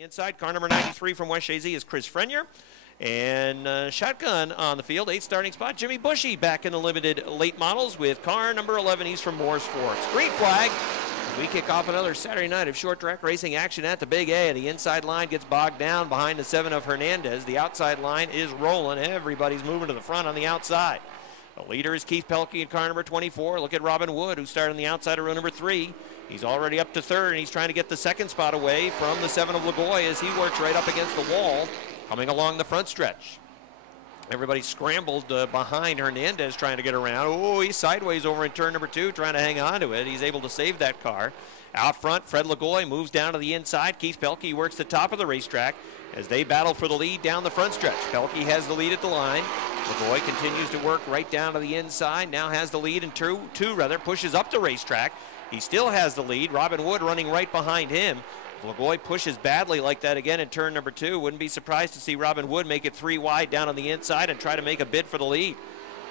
Inside, car number 93 from West Shazy is Chris Frenier. And shotgun on the field, 8th starting spot. Jimmy Bushy back in the limited late models with car number 11. He's from Moore's Forks. Green flag as we kick off another Saturday night of short track racing action at the Big A. The inside line gets bogged down behind the 7 of Hernandez. The outside line is rolling. Everybody's moving to the front on the outside. The leader is Keith Pelkey in car number 24. Look at Robin Wood, who started on the outside of row number 3. He's already up to 3rd, and he's trying to get the 2nd spot away from the 7 of Lagoy as he works right up against the wall, coming along the front stretch. Everybody scrambled behind Hernandez trying to get around. Oh, he's sideways over in turn number 2, trying to hang on to it. He's able to save that car. Out front, Fred Lagoy moves down to the inside. Keith Pelkey works the top of the racetrack as they battle for the lead down the front stretch. Pelkey has the lead at the line. Lagoy continues to work right down to the inside. Now has the lead in two, pushes up the racetrack. He still has the lead. Robin Wood running right behind him. If Lagoy pushes badly like that again in turn number 2, wouldn't be surprised to see Robin Wood make it 3 wide down on the inside and try to make a bid for the lead.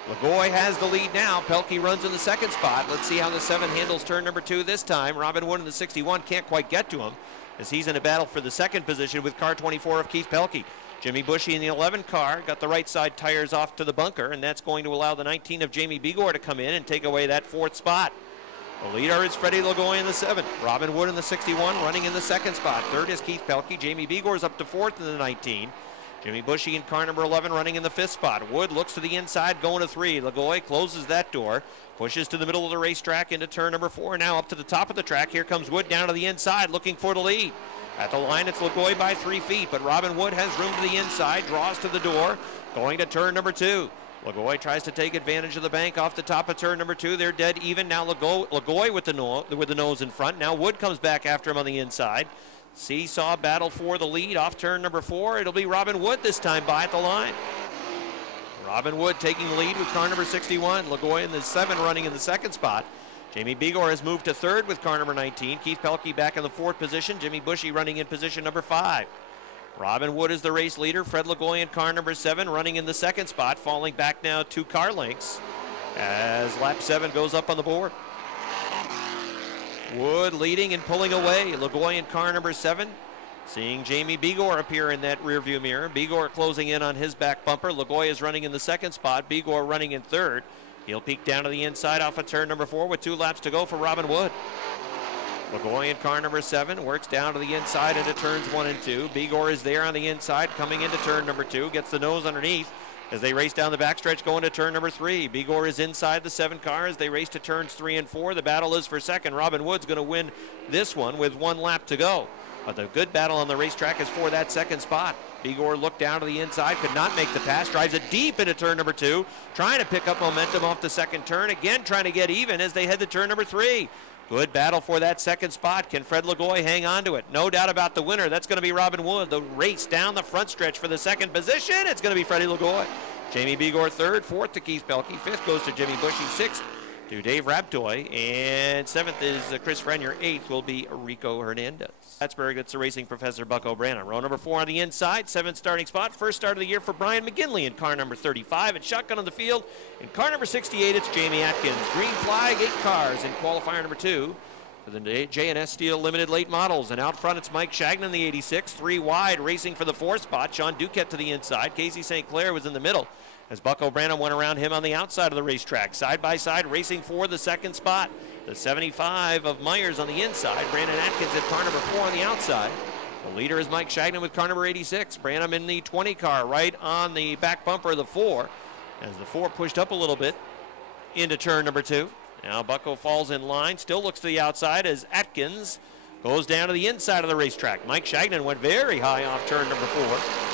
Lagoy has the lead now. Pelkey runs in the 2nd spot. Let's see how the 7 handles turn number 2 this time. Robin Wood in the 61 can't quite get to him as he's in a battle for the 2nd position with car 24 of Keith Pelkey. Jimmy Bushy in the 11 car got the right side tires off to the bunker, and that's going to allow the 19 of Jamie Begor to come in and take away that 4th spot. The leader is Freddie Lagoy in the 7. Robin Wood in the 61 running in the 2nd spot. 3rd is Keith Pelkey. Jamie Begor is up to 4th in the 19. Jimmy Bushy in car number 11 running in the 5th spot. Wood looks to the inside going to 3. Lagoy closes that door, pushes to the middle of the racetrack into turn number 4. Now up to the top of the track. Here comes Wood down to the inside looking for the lead. At the line, it's Lagoy by 3 feet, but Robin Wood has room to the inside, draws to the door, going to turn number 2. Lagoy tries to take advantage of the bank off the top of turn number 2. They're dead even. Now Lagoy with the nose in front. Now Wood comes back after him on the inside. Seesaw battle for the lead off turn number 4. It'll be Robin Wood this time by at the line. Robin Wood taking the lead with car number 61. Lagoy in the 7 running in the 2nd spot. Jamie Begor has moved to 3rd with car number 19. Keith Pelkey back in the 4th position. Jimmy Bushy running in position number 5. Robin Wood is the race leader. Fred Lagoy in car number 7 running in the 2nd spot, falling back now 2 car lengths as lap 7 goes up on the board. Wood leading and pulling away. Lagoy in car number 7. Seeing Jamie Begor appear in that rearview mirror. Begor closing in on his back bumper. Lagoy is running in the 2nd spot. Begor running in 3rd. He'll peek down to the inside off of turn number 4 with 2 laps to go for Robin Wood. Lagoy in car number 7 works down to the inside into turns 1 and 2. Begor is there on the inside coming into turn number 2. Gets the nose underneath as they race down the backstretch going to turn number 3. Begor is inside the 7 car as they race to turns 3 and 4. The battle is for 2nd. Robin Wood's going to win this one with 1 lap to go. But the good battle on the racetrack is for that 2nd spot. Begor looked down to the inside, could not make the pass, drives it deep into turn number 2, trying to pick up momentum off the 2nd turn, again trying to get even as they head to turn number 3. Good battle for that 2nd spot. Can Fred Lagoy hang on to it? No doubt about the winner. That's going to be Robin Wood. The race down the front stretch for the 2nd position. It's going to be Freddie Lagoy. Jamie Begor 3rd, 4th to Keith Pelkey, 5th goes to Jimmy Bushy, 6th to Dave Rabtoy, and 7th is Chris Frenier. 8th will be Rico Hernandez. Plattsburgh, that's the racing professor Buck O'Brien. Row number 4 on the inside, 7th starting spot. First start of the year for Brian McGinley in car number 35. It's shotgun on the field. In car number 68, it's Jamie Atkins. Green flag, 8 cars in qualifier number 2 for the J&S Steel Limited Late Models. And out front, it's Mike Shagnon, the 86. 3 wide, racing for the 4th spot. Sean Duquette to the inside. Casey St. Clair was in the middle as Buck O'Brien went around him on the outside of the racetrack. Side by side, racing for the 2nd spot. The 75 of Myers on the inside. Brandon Atkins at car number 4 on the outside. The leader is Mike Shagnon with car number 86. Branham in the 20 car right on the back bumper of the 4 as the 4 pushed up a little bit into turn number 2. Now Bucko falls in line, still looks to the outside as Atkins goes down to the inside of the racetrack. Mike Shagnon went very high off turn number 4.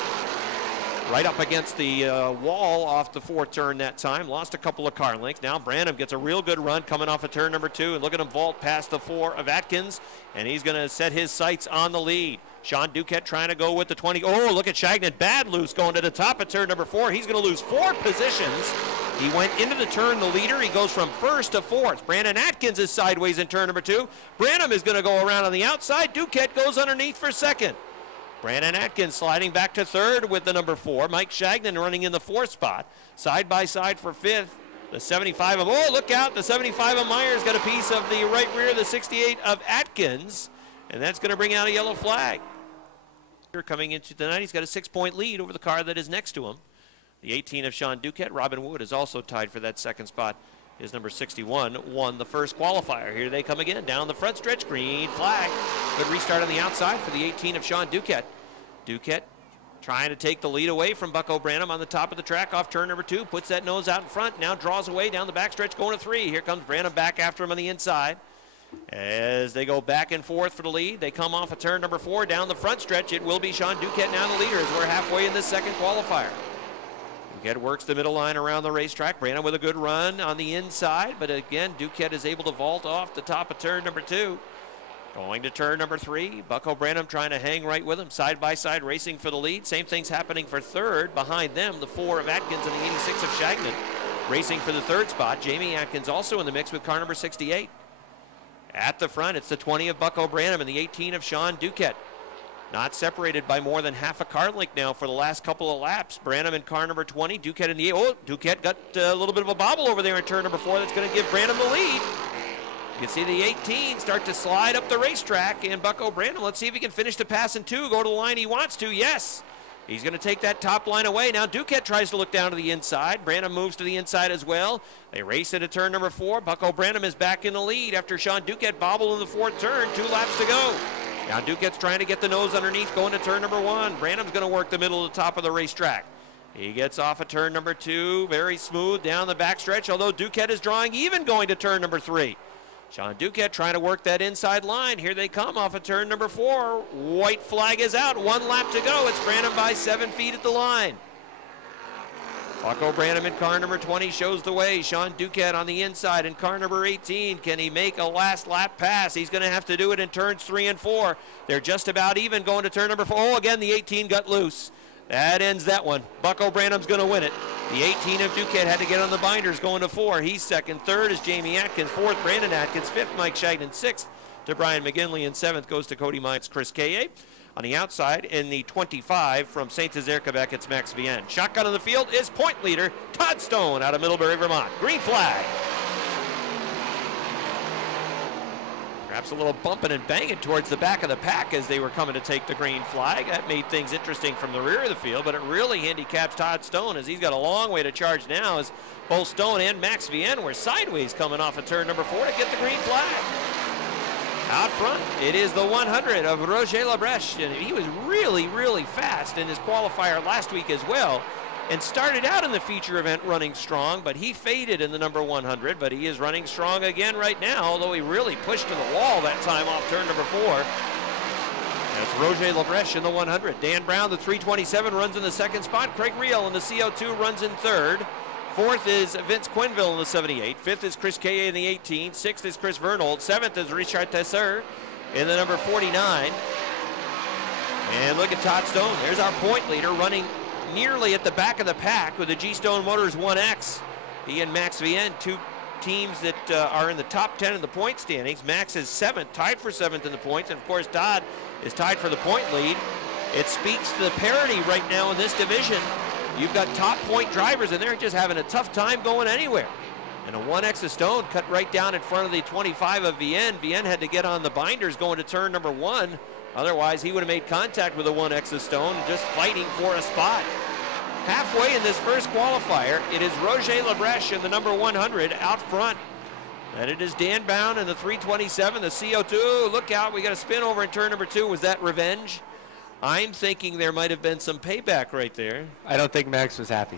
Right up against the wall off the 4th turn that time. Lost a couple of car lengths. Now Branham gets a real good run coming off of turn number 2. And look at him vault past the 4 of Atkins. And he's going to set his sights on the lead. Sean Duquette trying to go with the 20. Oh, look at Shagnon. Bad loose going to the top of turn number 4. He's going to lose 4 positions. He went into the turn, the leader. He goes from 1st to 4th. Brandon Atkins is sideways in turn number 2. Branham is going to go around on the outside. Duquette goes underneath for 2nd. Brandon Atkins sliding back to 3rd with the number 4. Mike Shagnon running in the 4th spot. Side by side for 5th. The 75 of, oh, look out, the 75 of Myers got a piece of the right rear, the 68 of Atkins, and that's going to bring out a yellow flag. Coming into the night, he's got a 6-point lead over the car that is next to him. The 18 of Sean Duquette. Robin Wood is also tied for that second spot. His number 61 won the first qualifier. Here they come again down the front stretch. Green flag. Good restart on the outside for the 18 of Sean Duquette. Duquette trying to take the lead away from Bucko Branham on the top of the track off turn number 2. Puts that nose out in front. Now draws away down the backstretch going to 3. Here comes Branham back after him on the inside. As they go back and forth for the lead, they come off of turn number 4 down the front stretch. It will be Sean Duquette now the leader as we're halfway in this second qualifier. Duquette works the middle line around the racetrack. Branham with a good run on the inside, but again, Duquette is able to vault off the top of turn number 2. Going to turn number 3, Bucko Branham trying to hang right with him, side by side racing for the lead. Same thing's happening for third. Behind them, the 4 of Atkins and the 86 of Shagnon racing for the third spot. Jamie Atkins also in the mix with car number 68. At the front, it's the 20 of Bucko Branham and the 18 of Sean Duquette. Not separated by more than half a car length now for the last couple of laps. Branham in car number 20, Duquette in the 8. Oh, Duquette got a little bit of a bobble over there in turn number 4. That's going to give Branham the lead. You can see the 18 start to slide up the racetrack, and Bucko Branham, let's see if he can finish the pass in 2, go to the line he wants to. Yes. He's going to take that top line away. Now Duquette tries to look down to the inside. Branham moves to the inside as well. They race into turn number 4. Bucko Branham is back in the lead after Sean Duquette bobbled in the 4th turn. 2 laps to go. Now Duquette's trying to get the nose underneath going to turn number 1. Branham's going to work the middle of the top of the racetrack. He gets off of turn number 2. Very smooth down the backstretch, although Duquette is drawing even going to turn number 3. Sean Duquette trying to work that inside line. Here they come off of turn number 4. White flag is out. 1 lap to go. It's Branham by 7 feet at the line. Bucko Branham in car number 20 shows the way. Sean Duquette on the inside in car number 18. Can he make a last lap pass? He's going to have to do it in turns 3 and 4. They're just about even going to turn number 4. Oh, again, the 18 got loose. That ends that one. Bucko Branham's going to win it. The 18 of Duquette had to get on the binders going to 4. He's second. Third is Jamie Atkins. 4th, Brandon Atkins. 5th, Mike Shagnon. 6th to Brian McGinley. And 7th goes to Cody Mines, Chris Kaye. On the outside, in the 25 from Saint-Nazaire, Quebec, it's Max Vienne. Shotgun on the field is point leader Todd Stone out of Middlebury, Vermont. Green flag. Perhaps a little bumping and banging towards the back of the pack as they were coming to take the green flag. That made things interesting from the rear of the field, but it really handicaps Todd Stone as he's got a long way to charge now as both Stone and Max Vienne were sideways coming off of turn number 4 to get the green flag. Out front, it is the 100 of Roger Labreche, and he was really, really fast in his qualifier last week as well, and started out in the feature event running strong, but he faded in the number 100, but he is running strong again right now, although he really pushed to the wall that time off turn number 4. That's Roger Labreche in the 100. Dan Brown, the 327, runs in the second spot. Craig Riel in the CO2 runs in third. 4th is Vince Quinville in the 78. 5th is Chris Kaye in the 18. 6th is Chris Vernold. 7th is Richard Tesser in the number 49. And look at Todd Stone. There's our point leader running nearly at the back of the pack with the G-Stone Motors 1X. He and Max Vienne, 2 teams that are in the top 10 in the point standings. Max is 7th, tied for 7th in the points. And, of course, Todd is tied for the point lead. It speaks to the parity right now in this division. You've got top point drivers, and they're just having a tough time going anywhere. And a 1X of Stone cut right down in front of the 25 of Vienne. Vienne had to get on the binders going to turn number 1. Otherwise, he would have made contact with a 1X of Stone, just fighting for a spot. Halfway in this first qualifier, it is Roger Labreche in the number 100 out front. And it is Dan Brown in the 327, the CO2. Look out, we got a spin over in turn number 2. Was that revenge? I'm thinking there might have been some payback right there. I don't think Max was happy.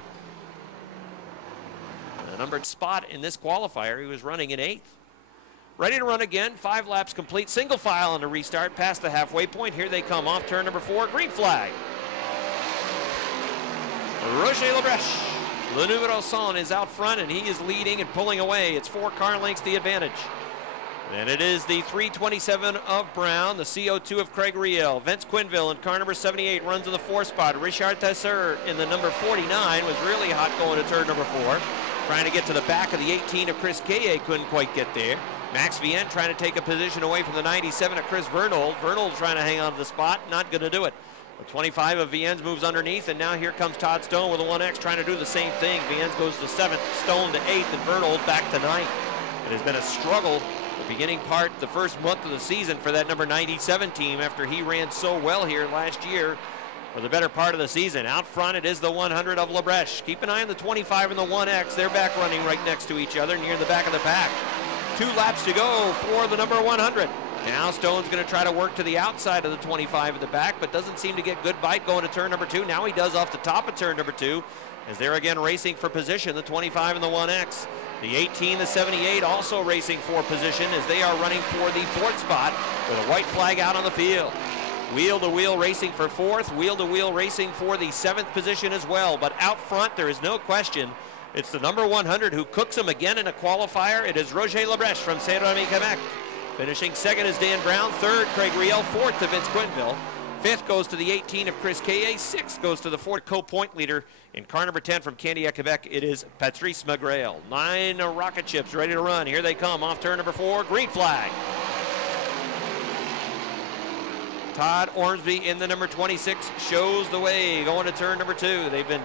The numbered spot in this qualifier, he was running in 8th. Ready to run again, 5 laps complete, single file on the restart, past the halfway point. Here they come off turn number 4, green flag. Roger Labreche, le numero 100, is out front, and he is leading and pulling away. It's 4 car lengths the advantage. And it is the 327 of Brown, the CO2 of Craig Riel. Vince Quinville in car number 78 runs in the 4th spot. Richard Tesser in the number 49 was really hot going to turn number 4. Trying to get to the back of the 18 of Chris Kaye, couldn't quite get there. Max Vienne trying to take a position away from the 97 of Chris Vernold. Vernold trying to hang on to the spot, not going to do it. The 25 of Viennes moves underneath, and now here comes Todd Stone with a 1X trying to do the same thing. Viennes goes to 7th, Stone to 8th, and Vernold back to 9th. It has been a struggle beginning part, the first month of the season for that number 97 team after he ran so well here last year for the better part of the season. Out front, it is the 100 of Labreche. Keep an eye on the 25 and the 1X. They're back running right next to each other near the back of the pack. 2 laps to go for the number 100. Now Stone's going to try to work to the outside of the 25 at the back, but doesn't seem to get good bite going to turn number 2. Now he does off the top of turn number 2, as they're again racing for position, the 25 and the 1X. The 18, the 78 also racing for position as they are running for the 4th spot with a white flag out on the field. Wheel to wheel racing for 4th, wheel to wheel racing for the 7th position as well. But out front, there is no question, it's the number 100 who cooks them again in a qualifier. It is Roger Labreche from Saint-Remy, Quebec. Finishing 2nd is Dan Brown, 3rd Craig Riel, 4th to Vince Quinville. 5th goes to the 18 of Chris Kaye, 6th goes to the 4th co-point leader in car number 10 from Candiac, Quebec. It is Patrice Magrel. 9 rocket ships ready to run. Here they come off turn number 4, green flag. Todd Orsby in the number 26 shows the way going to turn number 2. They've been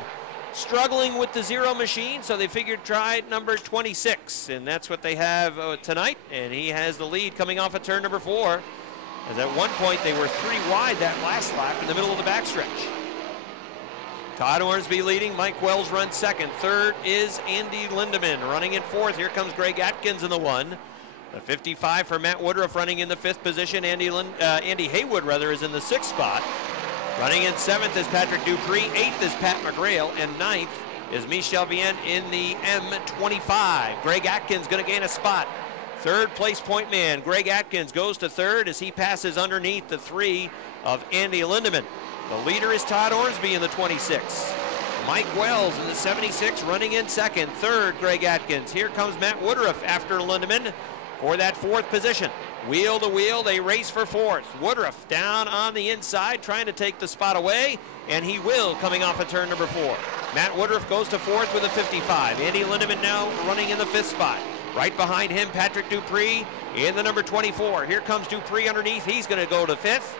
struggling with the zero machine, so they figured try number 26, and that's what they have tonight, and he has the lead coming off of turn number 4, as at one point they were 3 wide that last lap in the middle of the backstretch. Todd Orsby leading, Mike Wells runs 2nd, 3rd is Andy Lindemann running in 4th. Here comes Greg Atkins in the 1. The 55 for Matt Woodruff running in the 5th position. Andy Haywood is in the 6th spot. Running in 7th is Patrick Dupree, 8th is Pat McGrail, and 9th is Michel Bien in the M25. Greg Atkins going to gain a spot. 3rd place point man, Greg Atkins goes to 3rd as he passes underneath the 3 of Andy Lindemann. The leader is Todd Orsby in the 26. Mike Wells in the 76 running in 2nd. 3rd, Greg Atkins. Here comes Matt Woodruff after Lindemann for that 4th position. Wheel to wheel, they race for 4th. Woodruff down on the inside trying to take the spot away, and he will coming off of turn number 4. Matt Woodruff goes to 4th with a 55. Andy Lindemann now running in the 5th spot. Right behind him, Patrick Dupree in the number 24. Here comes Dupree underneath. He's going to go to 5th.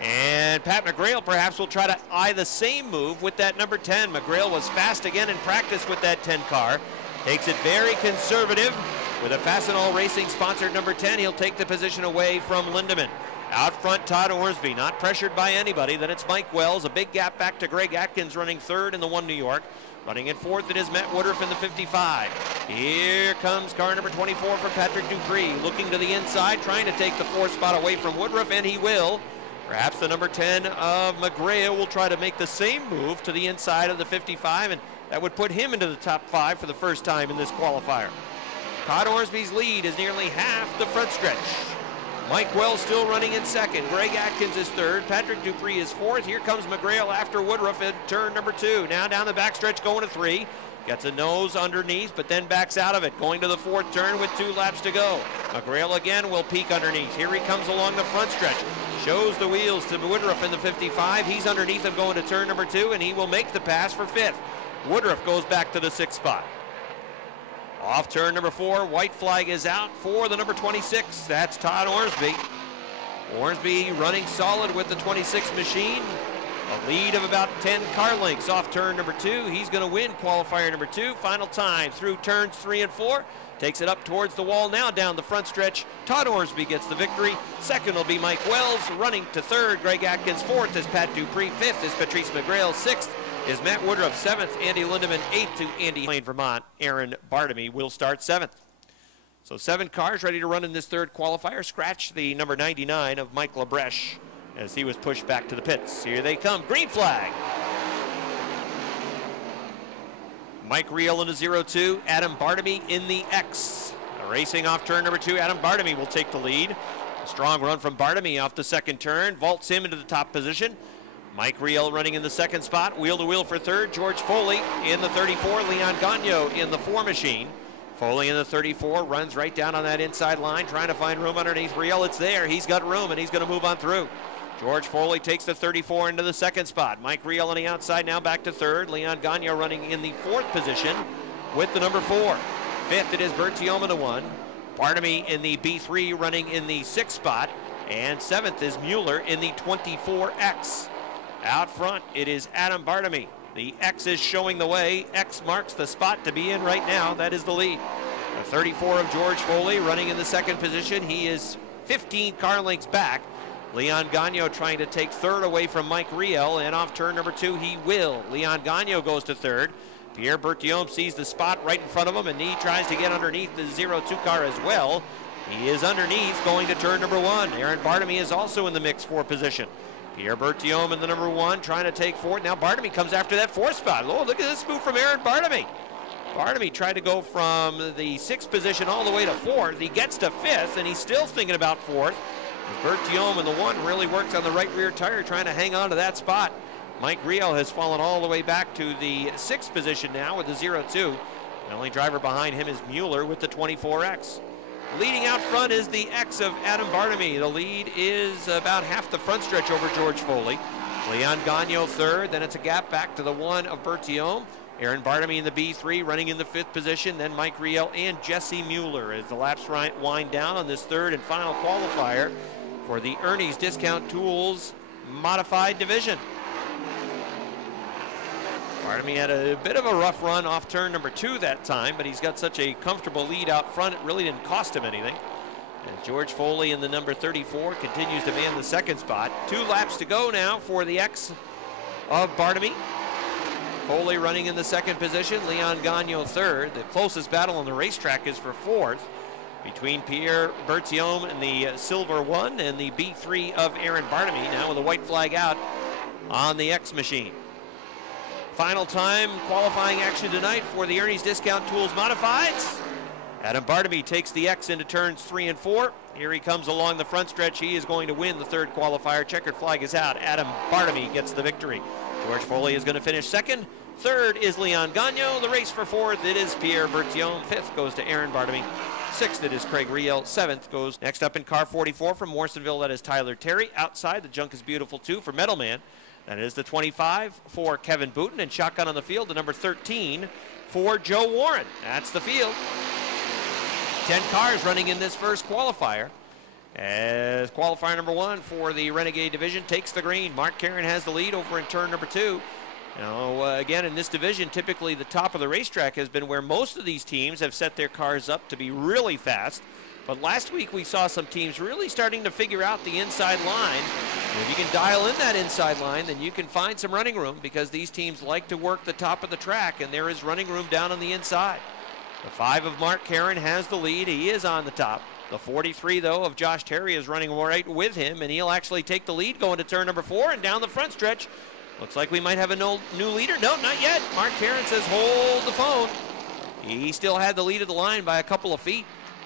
And Pat McGrail perhaps will try to eye the same move with that number 10. McGrail was fast again in practice with that 10 car. Takes it very conservative. With a Fastenal Racing sponsored number 10, he'll take the position away from Lindemann. Out front, Todd Orsby, not pressured by anybody. Then it's Mike Wells. A big gap back to Greg Atkins running 3rd in the 1 New York. Running in 4th, it is Matt Woodruff in the 55. Here comes car number 24 from Patrick Dupree. Looking to the inside, trying to take the 4th spot away from Woodruff, and he will. Perhaps the number 10 of McGrail will try to make the same move to the inside of the 55, and that would put him into the top 5 for the first time in this qualifier. Todd Orsby's lead is nearly half the front stretch. Mike Wells still running in 2nd. Greg Atkins is 3rd. Patrick Dupree is 4th. Here comes McGrail after Woodruff at turn number 2. Now down the backstretch going to 3. Gets a nose underneath, but then backs out of it. Going to the 4th turn with 2 laps to go. McGrail again will peek underneath. Here he comes along the front stretch. Shows the wheels to Woodruff in the 55. He's underneath him going to turn number 2, and he will make the pass for 5th. Woodruff goes back to the 6th spot. Off turn number 4, white flag is out for the number 26. That's Todd Orsby. Orsby running solid with the 26 machine. A lead of about 10 car lengths off turn number 2. He's going to win qualifier number 2. Final time through turns 3 and 4. Takes it up towards the wall now down the front stretch. Todd Orsby gets the victory. 2nd will be Mike Wells. Running to 3rd, Greg Atkins. 4th is Pat Dupree. 5th is Patrice McGrail. 6th is Matt Woodruff. 7th, Andy Lindemann. 8th to Andy Plain, Vermont. Aaron Bartamy will start 7th. So 7 cars ready to run in this 3rd qualifier. Scratch the number 99 of Mike Labreche as he was pushed back to the pits. Here they come. Green flag. Mike Riel in the 02. Adam Bartamy in the X. Racing off turn number 2. Adam Bartamy will take the lead. A strong run from Bartamy off the 2nd turn. Vaults him into the top position. Mike Riel running in the 2nd spot. Wheel to wheel for 3rd. George Foley in the 34. Leon Gagnon in the 4 machine. Foley in the 34 runs right down on that inside line, trying to find room underneath Riel. It's there. He's got room, and he's going to move on through. George Foley takes the 34 into the 2nd spot. Mike Riel on the outside now back to 3rd. Leon Gagnon running in the 4th position with the number 4. 5th, it is Bertiom in the 1. Bartamy in the B3 running in the 6th spot. And 7th is Mueller in the 24X. Out front, it is Adam Bartamy. The X is showing the way. X marks the spot to be in right now. That is the lead. The 34 of George Foley running in the second position. He is 15 car lengths back. Leon Gagnon trying to take third away from Mike Riel, and off turn number 2 he will. Leon Gagnon goes to third. Pierre Berthiaume sees the spot right in front of him, and he tries to get underneath the 0-2 car as well. He is underneath going to turn number 1. Aaron Bartamy is also in the mix for position. Pierre Berthiaume in the number 1 trying to take fourth. Now Bartamy comes after that 4th spot. Oh, look at this move from Aaron Bartamy. Bartamy tried to go from the 6th position all the way to 4th. He gets to 5th, and he's still thinking about 4th. Berthiaume in the 1 really works on the right rear tire, trying to hang on to that spot. Mike Riel has fallen all the way back to the 6th position now with the 0-2. The only driver behind him is Mueller with the 24X. Leading out front is the X of Adam Bartamy. The lead is about half the front stretch over George Foley. Leon Gagnon third, then it's a gap back to the 1 of Berthiaume. Aaron Bartamy in the B3 running in the 5th position, then Mike Riel and Jesse Mueller as the laps wind down on this 3rd and final qualifier for the Ernie's Discount Tools Modified Division. Bartamy had a bit of a rough run off turn number 2 that time, but he's got such a comfortable lead out front, it really didn't cost him anything. And George Foley in the number 34 continues to man the 2nd spot. 2 laps to go now for the X of Bartamy. Foley running in the 2nd position, Leon Gagnon 3rd. The closest battle on the racetrack is for 4th between Pierre Berthiaume and the silver 1 and the B3 of Aaron Bartamy, now with a white flag out on the X machine. Final time qualifying action tonight for the Ernie's Discount Tools Modifieds. Adam Bartamy takes the X into turns 3 and 4. Here he comes along the front stretch. He is going to win the 3rd qualifier. Checkered flag is out. Adam Bartamy gets the victory. George Foley is going to finish 2nd. 3rd is Leon Gagnon. The race for 4th, it is Pierre Berthiaume. 5th goes to Aaron Bartamy. 6th, it is Craig Riel. 7th goes next up in car 44 from Morrisonville. That is Tyler Terry. Outside, the junk is beautiful too for Meadowman. That is the 25 for Kevin Booten, and shotgun on the field, the number 13 for Joe Warren. That's the field. 10 cars running in this first qualifier. As qualifier number 1 for the Renegade division takes the green. Mark Caron has the lead over in turn number 2. Now, again, in this division, typically the top of the racetrack has been where most of these teams have set their cars up to be really fast. But last week we saw some teams really starting to figure out the inside line. And if you can dial in that inside line, then you can find some running room, because these teams like to work the top of the track, and there is running room down on the inside. The 5 of Mark Caron has the lead. He is on the top. The 43, though, of Josh Terry is running right with him, and he'll actually take the lead going to turn number 4 and down the front stretch. Looks like we might have a new leader. No, not yet. Mark Caron says hold the phone. He still had the lead of the line by a couple of feet.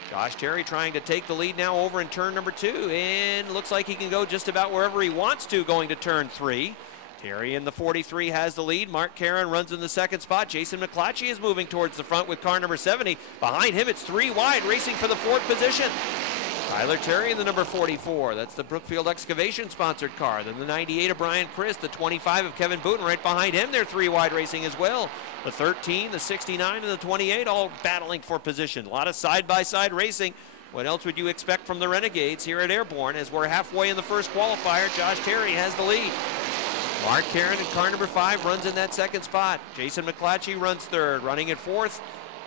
Josh Terry trying to take the lead now over in turn number 2, and looks like he can go just about wherever he wants to going to turn 3. Terry in the 43 has the lead. Mark Caron runs in the 2nd spot. Jason Mcclatchy is moving towards the front with car number 70. Behind him, it's 3 wide, racing for the 4th position. Tyler Terry in the number 44. That's the Brookfield Excavation sponsored car. Then the 98 of Brian Chris, the 25 of Kevin Booten right behind him. They're 3 wide racing as well. The 13, the 69, and the 28 all battling for position. A lot of side-by-side racing. What else would you expect from the Renegades here at Airborne? As we're halfway in the first qualifier, Josh Terry has the lead. Mark Caron in car number 5 runs in that 2nd spot. Jason Mcclatchy runs 3rd. Running in 4th,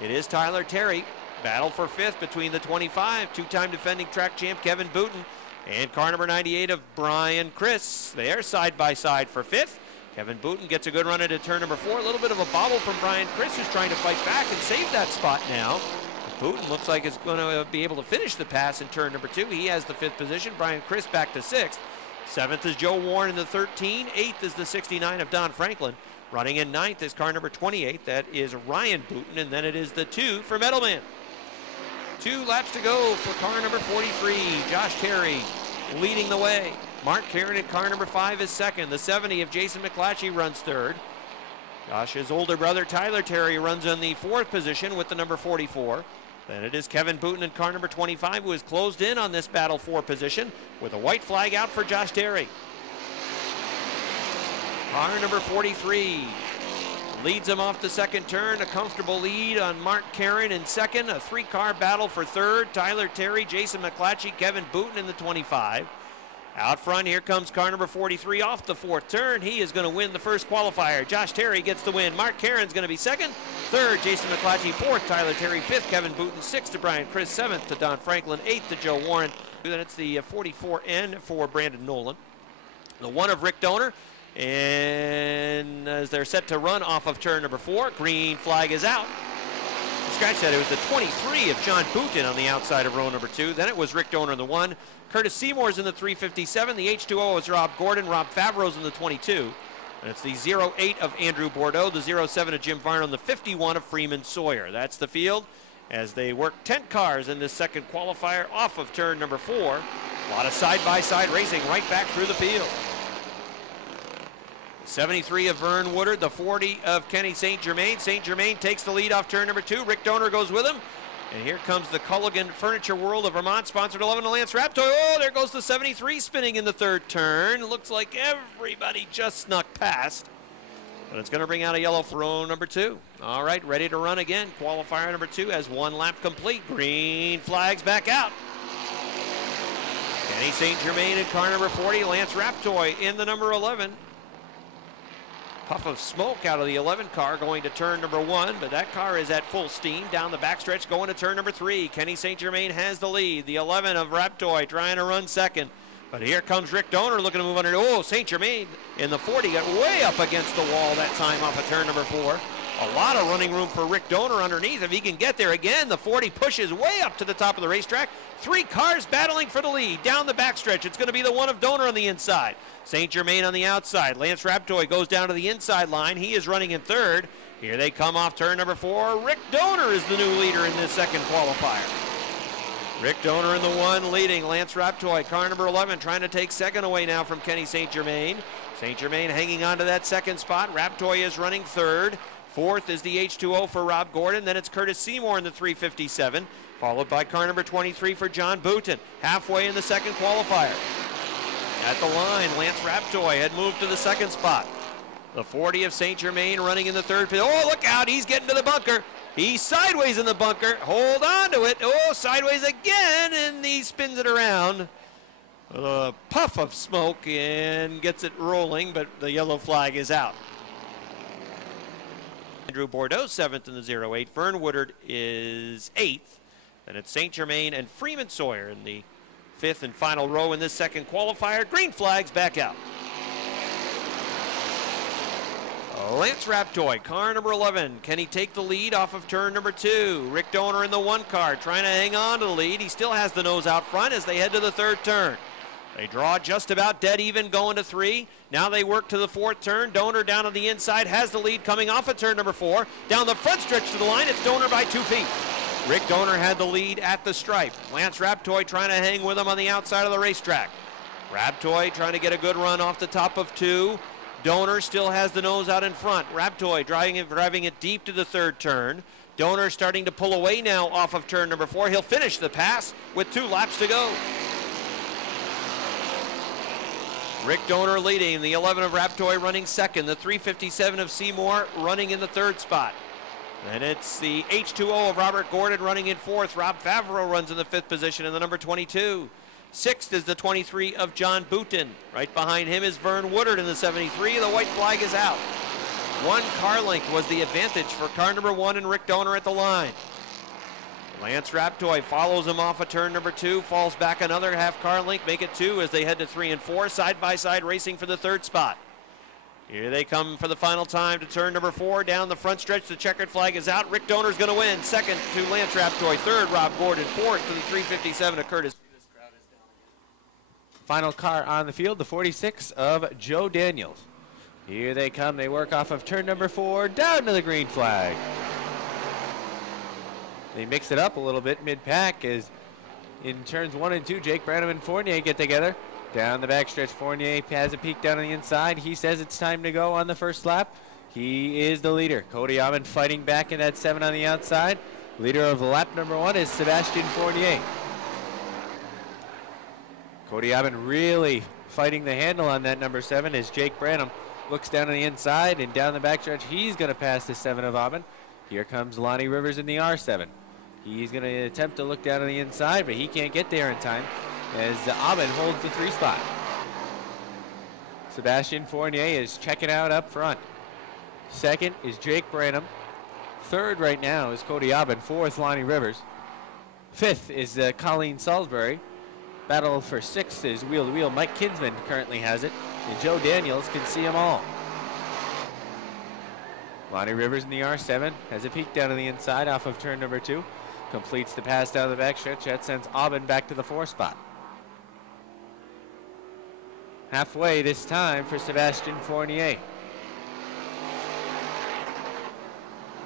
it is Tyler Terry. Battle for 5th between the 25, 2-time defending track champ Kevin Booten, and car number 98 of Brian Chris. They are side by side for 5th. Kevin Booten gets a good run into turn number 4. A little bit of a bobble from Brian Chris, who's trying to fight back and save that spot now. Booten looks like he's going to be able to finish the pass in turn number 2. He has the 5th position. Brian Chris back to 6th. 7th is Joe Warren in the 13. 8th is the 69 of Don Franklin. Running in 9th is car number 28. That is Ryan Booten, and then it is the 2 for Meadowman. 2 laps to go for car number 43. Josh Terry leading the way. Mark Caron in car number 5 is 2nd. The 70 of Jason Mcclatchy runs 3rd. Josh's older brother Tyler Terry runs in the 4th position with the number 44. Then it is Kevin Booten in car number 25, who is closed in on this battle for position with a white flag out for Josh Terry. Car number 43 leads him off the 2nd turn. A comfortable lead on Mark Caron in 2nd. A 3-car battle for 3rd. Tyler Terry, Jason Mcclatchy, Kevin Booten in the 25. Out front, here comes car number 43 off the fourth turn. He is going to win the first qualifier. Josh Terry gets the win. Mark Caron's going to be second. Third, Jason Mcclatchy. Fourth, Tyler Terry. Fifth, Kevin Booten. Sixth to Brian Chris. Seventh to Don Franklin. Eighth to Joe Warren. Then it's the 44N for Brandon Nolan. The one of Rick Donor. And as they're set to run off of turn number 4, green flag is out. Scratch that, it was the 23 of John Booten on the outside of row number 2. Then it was Rick Donor in the 1. Curtis Seymour's in the 357. The H2O is Rob Gordon. Rob Favreau's in the 22. And it's the 08 of Andrew Bordeaux, the 07 of Jim Varno, and the 51 of Freeman Sawyer. That's the field as they work 10 cars in this second qualifier off of turn number 4. A lot of side-by-side racing right back through the field. 73 of Vern Woodard, the 40 of Kenny St. Germain. St. Germain takes the lead off turn number 2. Rick Donor goes with him. And here comes the Culligan Furniture World of Vermont, sponsored 11 to Lance Raptoy. Oh, there goes the 73 spinning in the third turn. Looks like everybody just snuck past. But it's going to bring out a yellow for row number 2. All right, ready to run again. Qualifier number 2 has 1 lap complete. Green flags back out. Kenny St. Germain in car number 40. Lance Raptoy in the number 11. Puff of smoke out of the 11 car going to turn number 1, but that car is at full steam down the backstretch going to turn number 3. Kenny St. Germain has the lead. The 11 of Raptoy trying to run second. But here comes Rick Donor looking to move under. Oh, St. Germain in the 40 got way up against the wall that time off of turn number 4. A lot of running room for Rick Donor underneath if he can get there again. The 40 pushes way up to the top of the racetrack. 3 cars battling for the lead down the backstretch. It's going to be the 1 of Donor on the inside. St. Germain on the outside. Lance Raptoy goes down to the inside line. He is running in third. Here they come off turn number 4. Rick Donor is the new leader in this second qualifier. Rick Donor in the 1 leading. Lance Raptoy, car number 11, trying to take second away now from Kenny St. Germain. St. Germain hanging on to that second spot. Raptoy is running third. Fourth is the H2O for Rob Gordon. Then it's Curtis Seymour in the 357, followed by car number 23 for John Booten. Halfway in the second qualifier. At the line, Lance Raptoy had moved to the second spot. The 40 of St. Germain running in the third pit. Oh, look out, he's getting to the bunker. He's sideways in the bunker. Hold on to it. Oh, sideways again, and he spins it around. A puff of smoke and gets it rolling, but the yellow flag is out. Andrew Bordeaux 7th in the 08. Vern Woodard is 8th. Then it's St. Germain and Freeman Sawyer in the 5th and final row in this second qualifier. Green flags back out. Lance Raptoy, car number 11. Can he take the lead off of turn number 2? Rick Donor in the 1 car trying to hang on to the lead. He still has the nose out front as they head to the third turn. They draw just about dead even going to 3. Now they work to the 4th turn. Donor down on the inside has the lead coming off of turn number 4. Down the front stretch to the line, it's Donor by 2 feet. Rick Donor had the lead at the stripe. Lance Raptoy trying to hang with him on the outside of the racetrack. Raptoy trying to get a good run off the top of 2. Donor still has the nose out in front. Raptoy driving it deep to the third turn. Donor starting to pull away now off of turn number 4. He'll finish the pass with 2 laps to go. Rick Donor leading, the 11 of Raptoy running second, the 357 of Seymour running in the third spot. And it's the H2O of Robert Gordon running in 4th. Rob Favreau runs in the 5th position in the number 22. 6th is the 23 of John Booten. Right behind him is Vern Woodard in the 73. The white flag is out. 1 car length was the advantage for car number 1 and Rick Donor at the line. Lance Raptoy follows him off of turn number 2, falls back another half car length, make it 2 as they head to 3 and 4, side-by-side racing for the third spot. Here they come for the final time to turn number 4, down the front stretch, the checkered flag is out. Rick Donor's going to win, second to Lance Raptoy, third Rob Gordon, fourth to the 357 of Curtis. Final car on the field, the 46 of Joe Daniels. Here they come, they work off of turn number 4, down to the green flag. They mix it up a little bit mid-pack as in turns 1 and 2, Jake Branham and Fournier get together. Down the backstretch, Fournier has a peek down on the inside. He says it's time to go on the first lap. He is the leader. Cody Aubin fighting back in that 7 on the outside. Leader of lap number 1 is Sebastian Fournier. Cody Aubin really fighting the handle on that number 7 as Jake Branham looks down on the inside and down the backstretch. He's going to pass the 7 of Aubin. Here comes Lonnie Rivers in the R7. He's going to attempt to look down on the inside, but he can't get there in time as Aubin holds the 3 spot. Sebastian Fournier is checking out up front. Second is Jake Branham. Third right now is Cody Aubin. Fourth, Lonnie Rivers. Fifth is Colleen Salisbury. Battle for sixth is wheel to wheel. Mike Kinsman currently has it, and Joe Daniels can see them all. Lonnie Rivers in the R7 has a peek down to the inside off of turn number 2. Completes the pass down the backstretch. That sends Aubin back to the 4 spot. Halfway this time for Sebastian Fournier.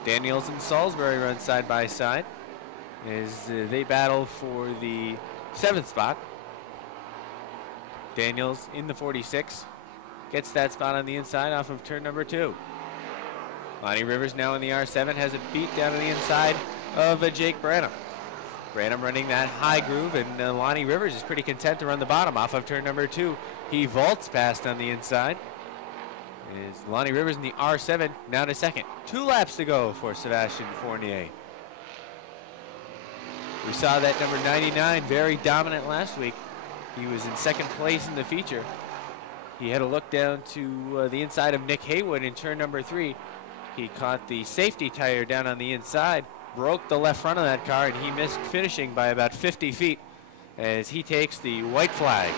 Daniels and Salisbury run side by side as they battle for the 7th spot. Daniels in the 46 gets that spot on the inside off of turn number 2. Lonnie Rivers now in the R7 has a beat down to the inside of Jake Branham. Branham running that high groove, and Lonnie Rivers is pretty content to run the bottom off of turn number 2. He vaults past on the inside. Is Lonnie Rivers in the R7 now to second. 2 laps to go for Sebastian Fournier. We saw that number 99 very dominant last week. He was in second place in the feature. He had a look down to the inside of Nick Haywood in turn number 3. He caught the safety tire down on the inside, broke the left front of that car, and he missed finishing by about 50 feet as he takes the white flag.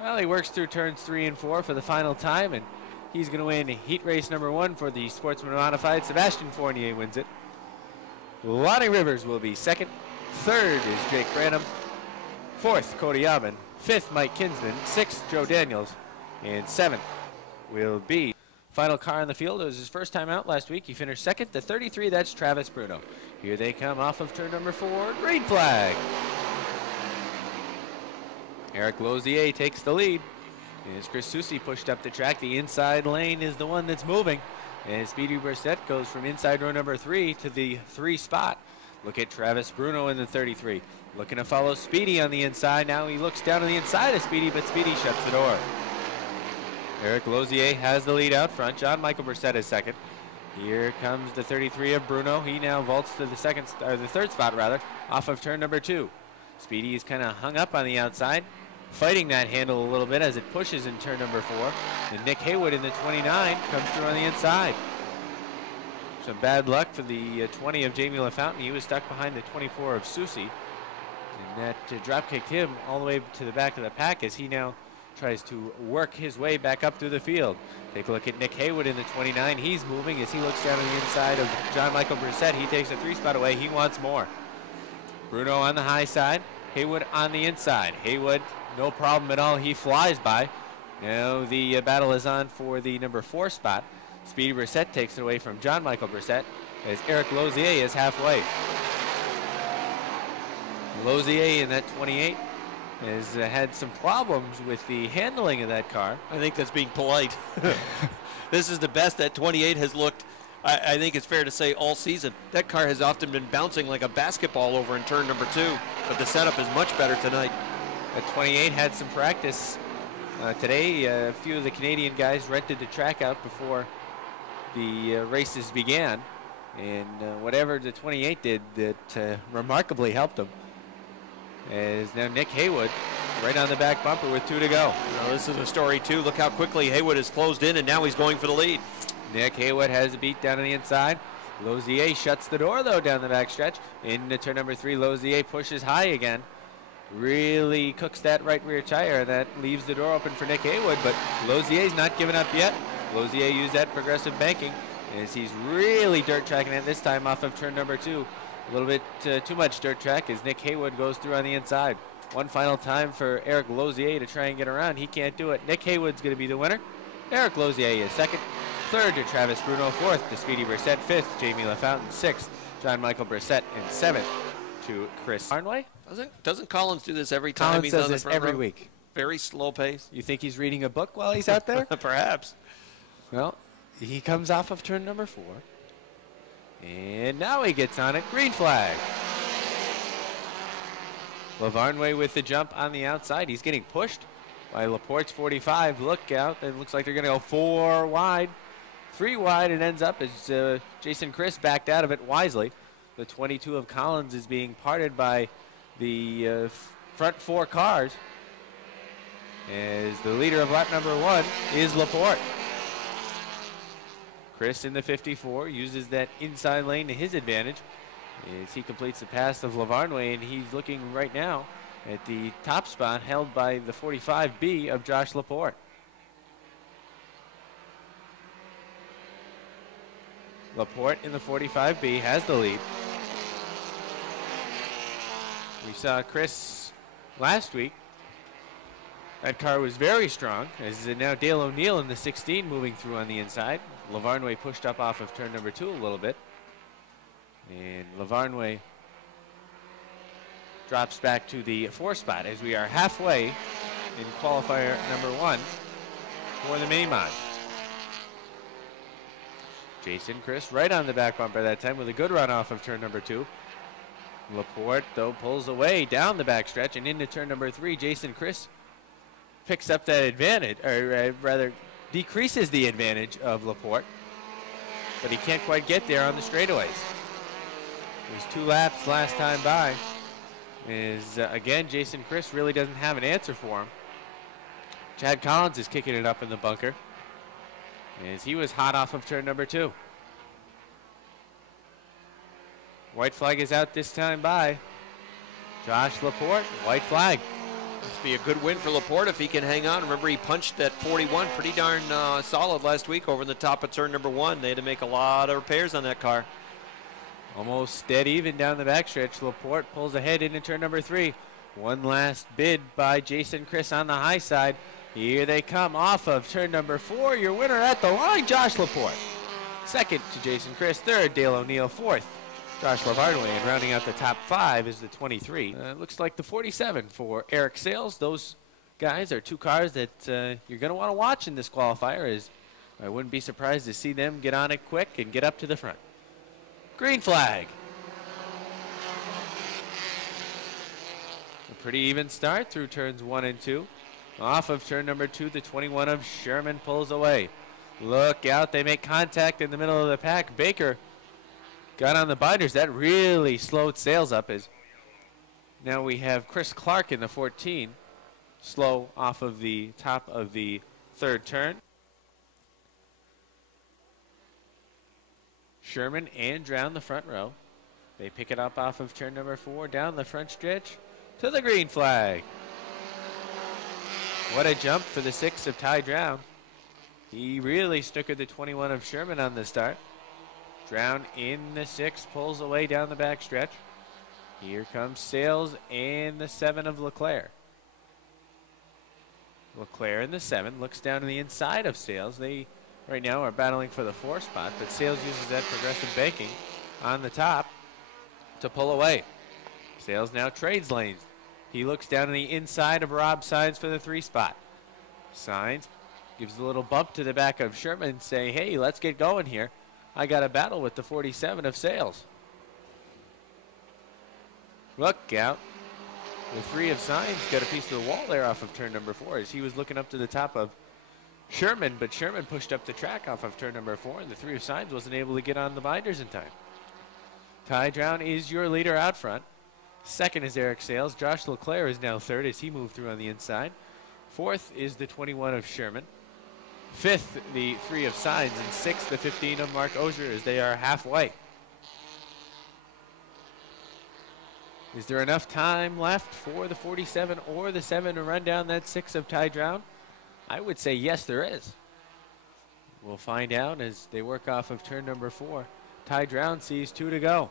Well, he works through turns 3 and 4 for the final time, and he's going to win heat race number 1 for the Sportsman Modified. Sebastian Fournier wins it. Lonnie Rivers will be second. Third is Jake Branham. Fourth, Cody Aubin. Fifth, Mike Kinsman. Sixth, Joe Daniels. And seventh will be final car on the field. It was his first time out last week. He finished second. The 33, that's Travis Bruno. Here they come off of turn number 4. Green flag. Eric Lozier takes the lead. As Chris Susi pushed up the track, the inside lane is the one that's moving. And Speedy Brissett goes from inside row number 3 to the 3 spot. Look at Travis Bruno in the 33. Looking to follow Speedy on the inside. Now he looks down on the inside of Speedy, but Speedy shuts the door. Eric Lozier has the lead out front. John Michael Brissett is second. Here comes the 33 of Bruno. He now vaults to the third spot rather, off of turn number 2. Speedy is kind of hung up on the outside, fighting that handle a little bit as it pushes in turn number 4. And Nick Haywood in the 29 comes through on the inside. Some bad luck for the 20 of Jamie LaFountain. He was stuck behind the 24 of Susi. And that drop kicked him all the way to the back of the pack as he now tries to work his way back up through the field. Take a look at Nick Haywood in the 29. He's moving as he looks down on the inside of John Michael Brissett. He takes a 3 spot away. He wants more. Bruno on the high side. Haywood on the inside. Haywood, no problem at all. He flies by. Now the battle is on for the number 4 spot. Speedy Brissett takes it away from John Michael Brissett as Eric Lozier is halfway. Lozier in that 28 has had some problems with the handling of that car. I think that's being polite. This is the best that 28 has looked, I think it's fair to say, all season. That car has often been bouncing like a basketball over in turn number 2, but the setup is much better tonight. That 28 had some practice today. A few of the Canadian guys rented the track out before the races began, and whatever the 28 did, that remarkably helped him. As now Nick Haywood right on the back bumper with 2 to go. Now this is a story too. Look how quickly Haywood has closed in, and now he's going for the lead. Nick Haywood has a beat down on the inside. Lozier shuts the door though down the back stretch. Into turn number 3, Lozier pushes high again. Really cooks that right rear tire. That leaves the door open for Nick Haywood, but Lozier's not giving up yet. Lozier used that progressive banking as he's really dirt tracking it this time off of turn number 2. A little bit too much dirt track as Nick Haywood goes through on the inside. One final time for Eric Lozier to try and get around. He can't do it. Nick Haywood's going to be the winner. Eric Lozier is second. Third to Travis Bruno. Fourth to Speedy Brissett. Fifth, Jamie LaFountain. Sixth, John Michael Brissett. And seventh to Chris Arnway. Doesn't Collins do this every time Collins he's does on the this front every row? week. Very slow pace. You think he's reading a book while he's out there? Perhaps. Well, he comes off of turn number 4. And now he gets on it. Green flag. Lavarnway with the jump on the outside. He's getting pushed by Laporte's 45. Look out. It looks like they're going to go 4 wide. 3 wide. It ends up as Jason Chris backed out of it wisely. The 22 of Collins is being parted by the front 4 cars, as the leader of lap number 1 is Laporte. Chris in the 54 uses that inside lane to his advantage as he completes the pass of Lavere and Whalen, and he's looking right now at the top spot held by the 45B of Josh Laporte. Laporte in the 45B has the lead. We saw Chris last week. That car was very strong, as now Dale O'Neill in the 16 moving through on the inside. Lavere and Whalen pushed up off of turn number 2 a little bit. And Lavere and Whalen drops back to the 4 spot as we are halfway in qualifier number 1 for the mini mod. Jason Chris right on the back bumper that time with a good run off of turn number 2. Laporte, though, pulls away down the backstretch and into turn number 3. Jason Chris picks up that advantage, or rather decreases the advantage of Laporte, but he can't quite get there on the straightaways. It was 2 laps last time by. Again, Jason Chris really doesn't have an answer for him. Chad Collins is kicking it up in the bunker, as he was hot off of turn number 2. White flag is out this time by Josh Laporte. White flag. Must be a good win for Laporte if he can hang on. Remember, he punched at 41 pretty darn solid last week over the top of turn number 1. They had to make a lot of repairs on that car. Almost dead even down the backstretch. Laporte pulls ahead into turn number 3. One last bid by Jason Chris on the high side. Here they come off of turn number 4. Your winner at the line, Josh Laporte. Second to Jason Chris. Third, Dale O'Neill. Fourth, Josh Lavere and Whalen. And rounding out the top 5 is the 23. Looks like the 47 for Eric Sales. Those guys are 2 cars that you're going to want to watch in this qualifier, as I wouldn't be surprised to see them get on it quick and get up to the front. Green flag. A pretty even start through turns 1 and 2. Off of turn number 2, the 21 of Sherman pulls away. Look out, they make contact in the middle of the pack. Baker got on the binders. That really slowed Sales up, as now we have Chris Clark in the 14. Slow off of the top of the 3rd turn. Sherman and Drown the front row. They pick it up off of turn number 4 down the front stretch to the green flag. What a jump for the 6 of Ty Drown. He really snookered the 21 of Sherman on the start. Drown in the 6 pulls away down the back stretch. Here comes Sales and the 7 of Leclerc. Leclerc in the 7 looks down to the inside of Sales. They right now are battling for the 4 spot, but Sales uses that progressive banking on the top to pull away. Sales now trades lanes. He looks down to the inside of Rob Sainz for the 3 spot. Sainz gives a little bump to the back of Sherman, saying, hey, let's get going here. I got a battle with the 47 of Sales. Look out. The 3 of Sainz got a piece of the wall there off of turn number 4 as he was looking up to the top of Sherman, but Sherman pushed up the track off of turn number 4, and the 3 of Sainz wasn't able to get on the binders in time. Ty Drown is your leader out front. Second is Eric Sales. Josh Leclerc is now 3rd as he moved through on the inside. 4th is the 21 of Sherman. 5th, the 3 of Sainz, and 6th, the 15 of Mark Osier, as they are halfway. Is there enough time left for the 47 or the 7 to run down that 6 of Ty Drown? I would say yes, there is. We'll find out as they work off of turn number 4. Ty Drown sees 2 to go.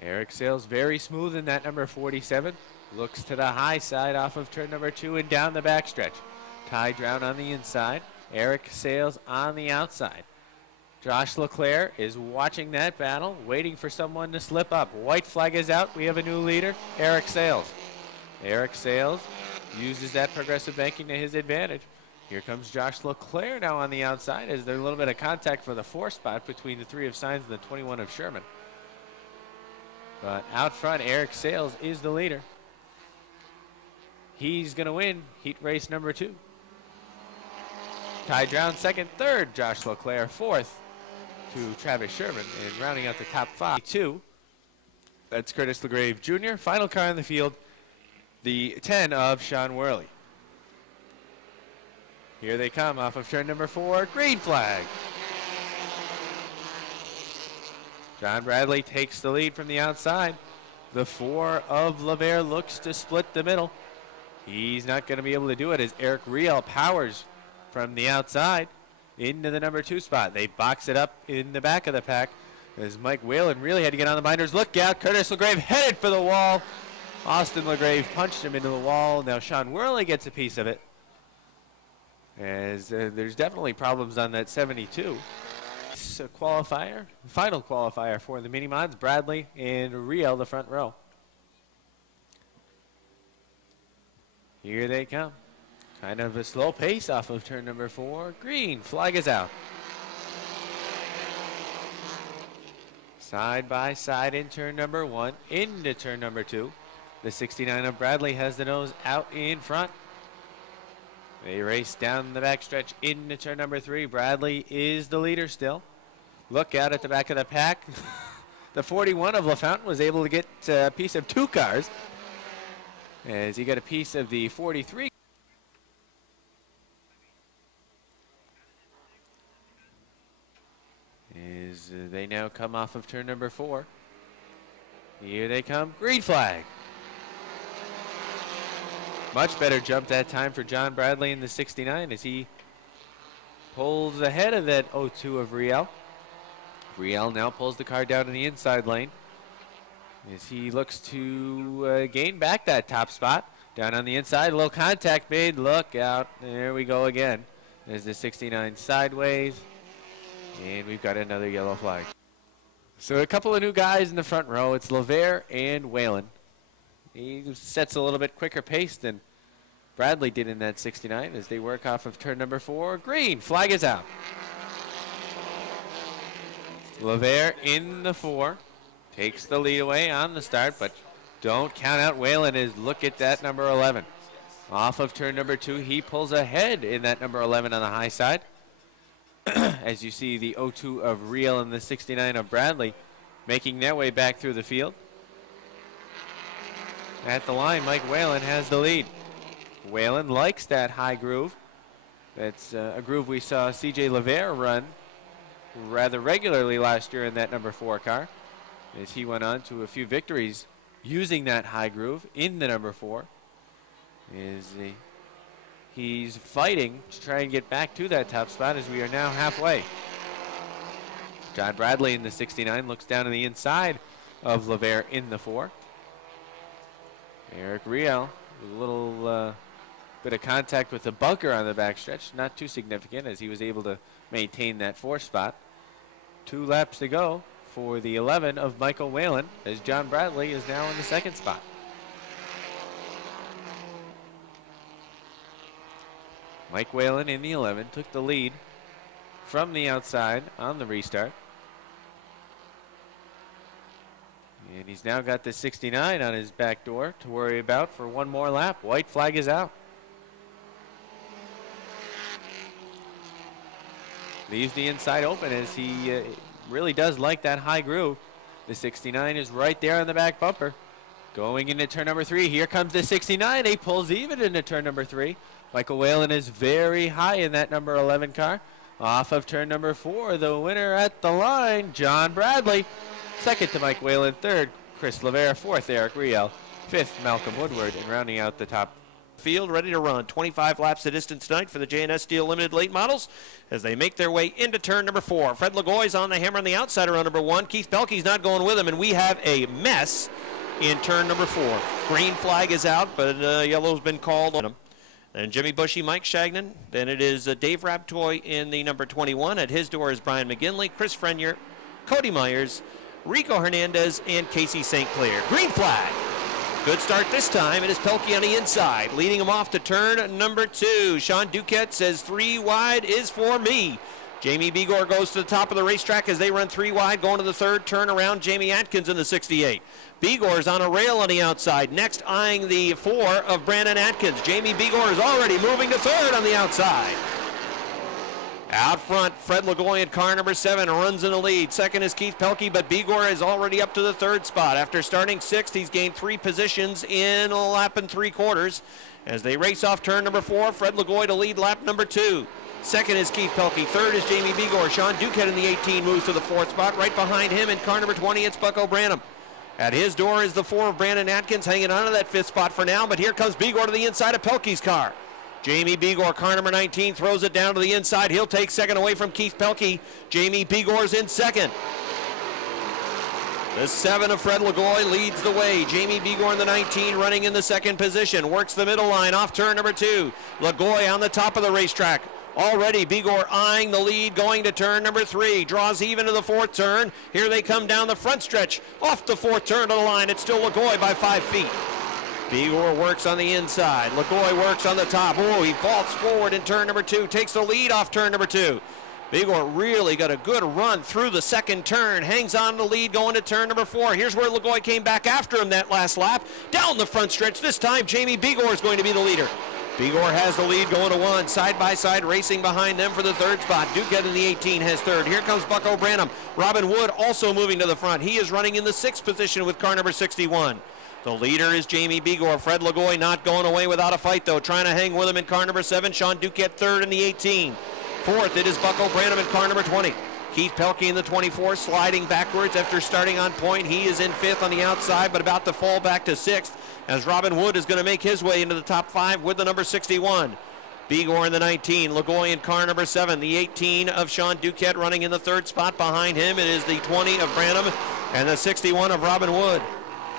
Eric Sales very smooth in that number 47. Looks to the high side off of turn number 2 and down the backstretch. Ty Drown on the inside. Eric Sales on the outside. Josh Leclerc is watching that battle, waiting for someone to slip up. White flag is out. We have a new leader, Eric Sales. Eric Sales uses that progressive banking to his advantage. Here comes Josh Leclerc now on the outside as there's a little bit of contact for the 4 spot between the 3 of Sainz and the 21 of Sherman. But out front, Eric Sales is the leader. He's going to win heat race number 2. Ty Drown 2nd, 3rd, Josh Leclerc 4th. to Travis Sherman. And rounding out the top 5, 2. That's Curtis LaGrave Jr. Final car in the field, the 10 of Sean Worley. Here they come off of turn number 4, green flag. John Bradley takes the lead from the outside. The 4 of Lavere looks to split the middle. He's not going to be able to do it as Eric Riel powers from the outside into the number 2 spot. They box it up in the back of the pack as Mike Whalen really had to get on the binders. Look out, Curtis LaGrave headed for the wall. Austin LaGrave punched him into the wall. Now Sean Worley gets a piece of it, as there's definitely problems on that 72. It's a qualifier, final qualifier for the mini mods, Bradley and Riel, the front row. Here they come. Kind of a slow pace off of turn number 4. Green flag is out. Side by side in turn number 1, into turn number 2. The 69 of Bradley has the nose out in front. They race down the backstretch into turn number 3. Bradley is the leader still. Look out at the back of the pack. The 41 of LaFountain was able to get a piece of 2 cars, as he got a piece of the 43. As they now come off of turn number 4. Here they come, green flag. Much better jump that time for John Bradley in the 69 as he pulls ahead of that 02 of Riel. Riel now pulls the car down in the inside lane as he looks to gain back that top spot. Down on the inside, a little contact made. Look out. There we go again. There's the 69 sideways. And we've got another yellow flag. So a couple of new guys in the front row. It's Lavere and Whalen. He sets a little bit quicker pace than Bradley did in that 69 as they work off of turn number 4. Green flag is out. Lavere in the 4. Takes the lead away on the start, but don't count out Whalen as look at that number 11. Off of turn number 2, he pulls ahead in that number 11 on the high side. As you see the 02 of Riel and the 69 of Bradley making their way back through the field. At the line, Mike Whalen has the lead. Whalen likes that high groove. That's a groove we saw CJ Lavere run rather regularly last year in that number 4 car, as he went on to a few victories using that high groove in the number 4. He's fighting to try and get back to that top spot as we are now halfway. John Bradley in the 69 looks down on the inside of Lavere in the 4. Eric Riel with a little bit of contact with the bunker on the backstretch. Not too significant as he was able to maintain that 4 spot. 2 laps to go for the 11 of Michael Whalen as John Bradley is now in the 2nd spot. Mike Whalen in the 11 took the lead from the outside on the restart. And he's now got the 69 on his back door to worry about for one more lap. White flag is out. Leaves the inside open as he really does like that high groove. The 69 is right there on the back bumper. Going into turn number 3, here comes the 69. He pulls even into turn number 3. Michael Whalen is very high in that number 11 car. Off of turn number 4, the winner at the line, John Bradley. 2nd to Mike Whalen, 3rd, Chris Lavere, 4th, Eric Riel, 5th, Malcolm Woodward, and rounding out the top field, ready to run. 25 laps the distance tonight for the J&S Steel Limited late models as they make their way into turn number 4. Fred Lagoy's on the hammer on the outside around number 1. Keith Pelkey's not going with him, and we have a mess in turn number 4. Green flag is out, but yellow's been called on him. And Jimmy Bushy, Mike Shagnon. Then it is Dave Raptoy in the number 21. At his door is Brian McGinley, Chris Frenier, Cody Myers, Rico Hernandez, and Casey St. Clair. Green flag. Good start this time. It is Pelkey on the inside, leading him off to turn number 2. Sean Duquette says 3 wide is for me. Jamie Bigor goes to the top of the racetrack as they run 3 wide, going to the 3rd turn around. Jamie Atkins in the 68. Bigor's on a rail on the outside. Next, eyeing the 4 of Brandon Atkins. Jamie Bigor is already moving to 3rd on the outside. Out front, Fred Lagoy in car number 7 runs in the lead. Second is Keith Pelkey, but Bigor is already up to the 3rd spot. After starting 6th, he's gained 3 positions in a lap and 3/4. As they race off turn number 4, Fred Lagoy to lead lap number 2. Second is Keith Pelkey. Third is Jamie Bigor. Sean Duquette in the 18 moves to the 4th spot. Right behind him in car number 20, it's Bucko Branham. At his door is the 4 of Brandon Atkins, hanging on to that 5th spot for now, but here comes Bigor to the inside of Pelkey's car. Jamie Bigor, car number 19, throws it down to the inside. He'll take second away from Keith Pelkey. Jamie Bigor's in second. The 7 of Fred Lagoy leads the way. Jamie Bigor in the 19 running in the 2nd position. Works the middle line off turn number 2. Lagoy on the top of the racetrack. Already Bigor eyeing the lead going to turn number 3. Draws even to the 4th turn. Here they come down the front stretch. Off the 4th turn to the line. It's still Lagoy by 5 feet. Bigor works on the inside. Lagoy works on the top. Oh, he vaults forward in turn number 2. Takes the lead off turn number 2. Bigor really got a good run through the 2nd turn. Hangs on the lead going to turn number 4. Here's where Lagoy came back after him that last lap. Down the front stretch. This time, Jamie Bigor is going to be the leader. Bigor has the lead going to 1. Side by side racing behind them for the 3rd spot. Duquette in the 18 has 3rd. Here comes Bucko Branham. Robin Wood also moving to the front. He is running in the 6th position with car number 61. The leader is Jamie Bigor. Fred Lagoy not going away without a fight, though. Trying to hang with him in car number 7. Sean Duquette 3rd in the 18. 4th, it is Bucko Branham in car number 20. Keith Pelkey in the 24, sliding backwards after starting on point. He is in 5th on the outside, but about to fall back to 6th, as Robin Wood is going to make his way into the top 5 with the number 61. Bigor in the 19, Lagoy in car number 7. The 18 of Sean Duquette running in the 3rd spot. Behind him, it is the 20 of Branham and the 61 of Robin Wood.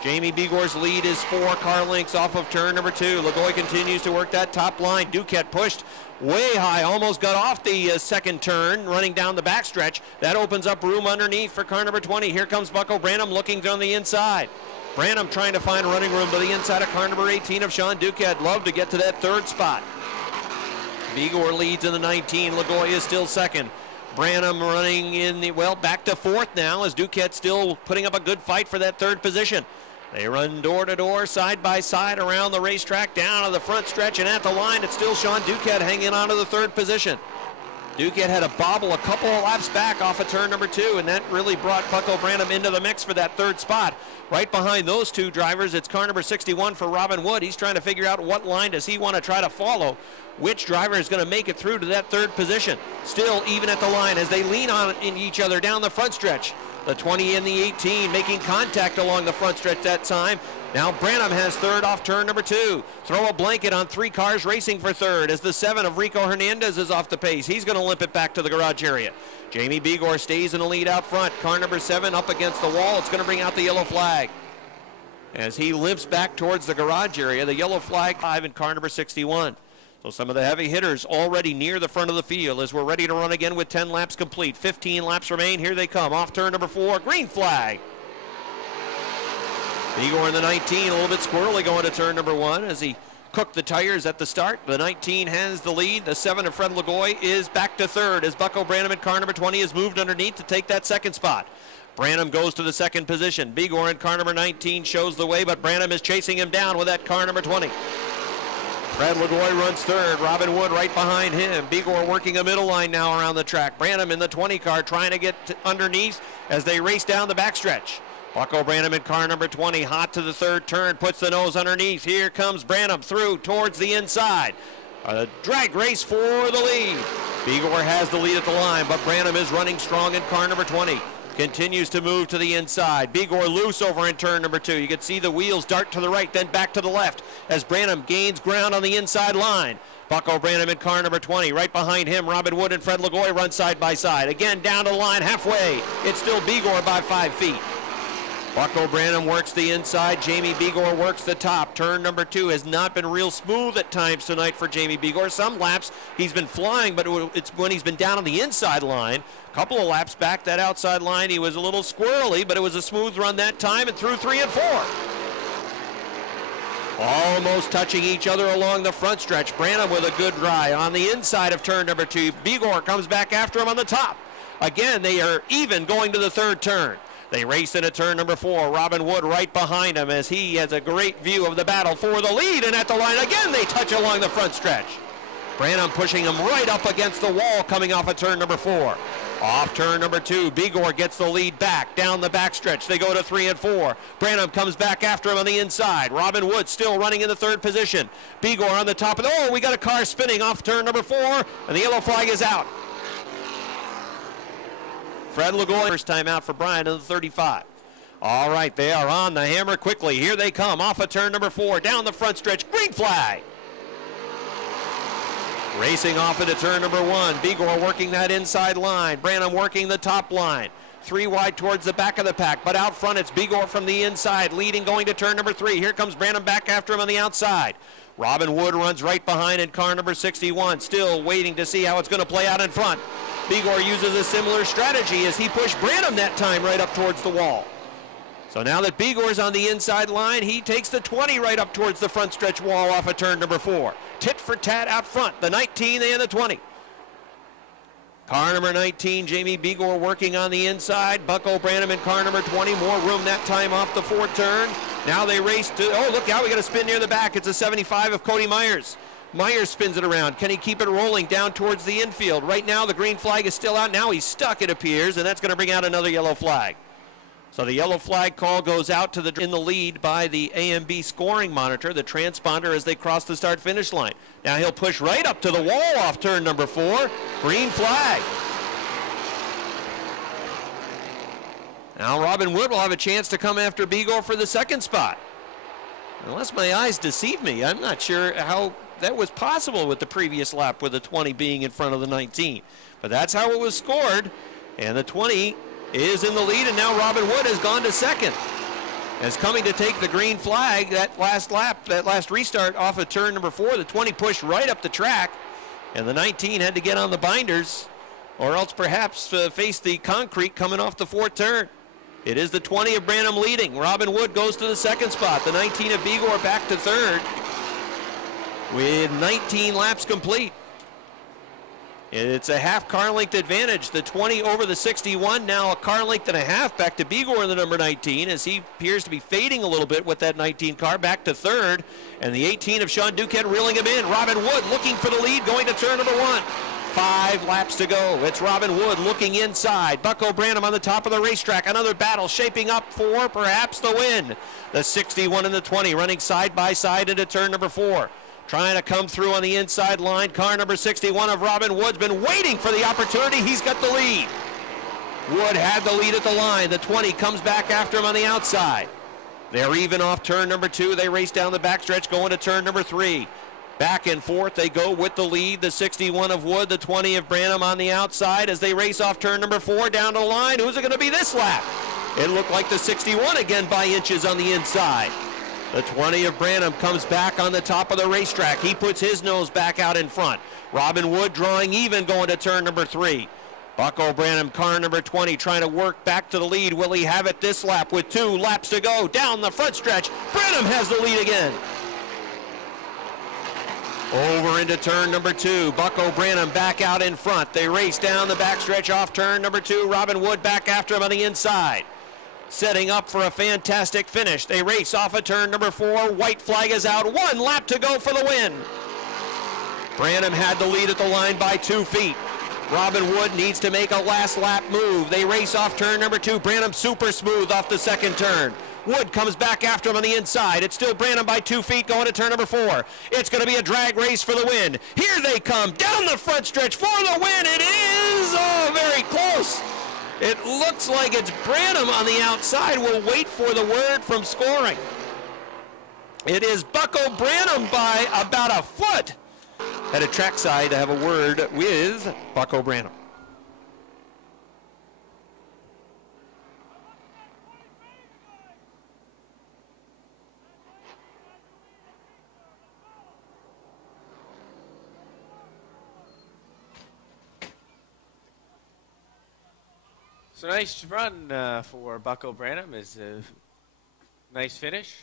Jamie Bigor's lead is 4 car lengths off of turn number 2. Lagoy continues to work that top line. Duquette pushed way high, almost got off the 2nd turn, running down the backstretch. That opens up room underneath for car number 20. Here comes Bucko Branham looking on the inside. Branham trying to find running room to the inside of car number 18 of Sean Duquette. Love to get to that 3rd spot. Bigor leads in the 19. Lagoy is still 2nd. Branham running in the, back to 4th now, as Duquette still putting up a good fight for that 3rd position. They run door to door, side by side around the racetrack, down to the front stretch, and at the line, it's still Sean Duquette hanging on to the 3rd position. Duquette had a bobble a couple of laps back off of turn number 2, and that really brought Bucko Branham into the mix for that 3rd spot. Right behind those 2 drivers, it's car number 61 for Robin Wood. He's trying to figure out what line does he want to try to follow. Which driver is going to make it through to that 3rd position. Still even at the line as they lean on each other down the front stretch. The 20 and the 18 making contact along the front stretch that time. Now Branham has 3rd off turn number 2. Throw a blanket on 3 cars racing for 3rd as the 7 of Rico Hernandez is off the pace. He's going to limp it back to the garage area. Jamie Bigor stays in the lead out front. Car number 7 up against the wall. It's going to bring out the yellow flag. As he limps back towards the garage area, the yellow flag 5 in car number 61. So some of the heavy hitters already near the front of the field as we're ready to run again with 10 laps complete. 15 laps remain. Here they come. Off turn number 4. Green flag. Bigor in the 19, a little bit squirrely going to turn number 1 as he cooked the tires at the start. The 19 has the lead. The 7 of Fred Lagoy is back to 3rd as Bucko Branham in car number 20 has moved underneath to take that 2nd spot. Branham goes to the 2nd position. Bigor in car number 19 shows the way, but Branham is chasing him down with that car number 20. Fred Lagoy runs 3rd. Robin Wood right behind him. Bigor working a middle line now around the track. Branham in the 20 car trying to get underneath as they race down the backstretch. Bucko Branham in car number 20, hot to the 3rd turn, puts the nose underneath. Here comes Branham through towards the inside. A drag race for the lead. Bigor has the lead at the line, but Branham is running strong in car number 20. Continues to move to the inside. Bigor loose over in turn number 2. You can see the wheels dart to the right, then back to the left as Branham gains ground on the inside line. Bucko Branham in car number 20. Right behind him, Robin Wood and Fred Lagoy run side by side. Again, down to the line halfway. It's still Bigor by 5 feet. Bucko Branham works the inside. Jamie Bigor works the top. Turn number 2 has not been real smooth at times tonight for Jamie Bigor. Some laps he's been flying, but it's when he's been down on the inside line. A couple of laps back, that outside line, he was a little squirrely, but it was a smooth run that time and through 3 and 4. Almost touching each other along the front stretch. Branham with a good ride on the inside of turn number 2. Bigor comes back after him on the top. Again, they are even going to the 3rd turn. They race into turn number 4. Robin Wood right behind him as he has a great view of the battle for the lead. And at the line again, they touch along the front stretch. Branham pushing him right up against the wall coming off of turn number 4. Off turn number 2, Bigor gets the lead back down the backstretch. They go to 3 and 4. Branham comes back after him on the inside. Robin Wood still running in the 3rd position. Bigor on the top of the, oh, we got a car spinning off turn number 4, and the yellow flag is out. Fred Lagoy, first time out for Brian in the 35. All right, they are on the hammer quickly. Here they come off of turn number 4, down the front stretch, green flag. Racing off into turn number 1. Bigor working that inside line. Branham working the top line. 3 wide towards the back of the pack, but out front it's Bigor from the inside, leading going to turn number 3. Here comes Branham back after him on the outside. Robin Wood runs right behind in car number 61, still waiting to see how it's going to play out in front. Bigor uses a similar strategy as he pushed Branham that time right up towards the wall. So now that Bigor's on the inside line, he takes the 20 right up towards the front stretch wall off of turn number 4. Tit for tat out front, the 19 and the 20. Car number 19, Jamie Bigor working on the inside. Bucko Branham in car number 20, more room that time off the 4th turn. Now they race to, oh look out, we got a spin near the back. It's a 75 of Cody Myers. Myers spins it around. Can he keep it rolling down towards the infield? Right now the green flag is still out. Now he's stuck, it appears, and that's going to bring out another yellow flag. So the yellow flag call goes out to the in the lead by the AMB scoring monitor, the transponder, as they cross the start-finish line. Now he'll push right up to the wall off turn number 4. Green flag. Now Robin Wood will have a chance to come after Bigor for the 2nd spot. Unless my eyes deceive me, I'm not sure how that was possible with the previous lap with the 20 being in front of the 19. But that's how it was scored, and the 20 is in the lead, and now Robin Wood has gone to 2nd. As coming to take the green flag, that last lap, that last restart off of turn number 4, the 20 pushed right up the track, and the 19 had to get on the binders, or else perhaps face the concrete coming off the 4th turn. It is the 20 of Branham leading. Robin Wood goes to the 2nd spot. The 19 of Bigor back to 3rd with 19 laps complete. It's a half car length advantage. The 20 over the 61, now a car length and a half back to Bigor in the number 19 as he appears to be fading a little bit with that 19 car back to 3rd. And the 18 of Sean Duquette reeling him in. Robin Wood looking for the lead going to turn number 1. 5 laps to go. It's Robin Wood looking inside. Bucko Branham on the top of the racetrack. Another battle shaping up for perhaps the win. The 61 and the 20 running side by side into turn number 4. Trying to come through on the inside line. Car number 61 of Robin Wood's been waiting for the opportunity. He's got the lead. Wood had the lead at the line. The 20 comes back after him on the outside. They're even off turn number 2. They race down the backstretch going to turn number 3. Back and forth they go with the lead. The 61 of Wood, the 20 of Branham on the outside as they race off turn number 4 down the line. Who's it going to be this lap? It looked like the 61 again by inches on the inside. The 20 of Branham comes back on the top of the racetrack. He puts his nose back out in front. Robin Wood drawing even going to turn number 3. Bucko Branham, car number 20, trying to work back to the lead. Will he have it this lap with 2 laps to go? Down the front stretch, Branham has the lead again. Over into turn number 2. Bucko Branham back out in front. They race down the backstretch off turn number 2. Robin Wood back after him on the inside. Setting up for a fantastic finish. They race off of turn number 4. White flag is out. 1 lap to go for the win. Branham had the lead at the line by 2 feet. Robin Wood needs to make a last lap move. They race off turn number 2. Branham super smooth off the 2nd turn. Wood comes back after him on the inside. It's still Branham by 2 feet going to turn number 4. It's going to be a drag race for the win. Here they come down the front stretch for the win. It is very close. It looks like it's Branham on the outside. We'll wait for the word from scoring. It is Bucko Branham by about a foot. At a trackside to have a word with Bucko Branham. So nice run for Bucko Branham. Is a nice finish.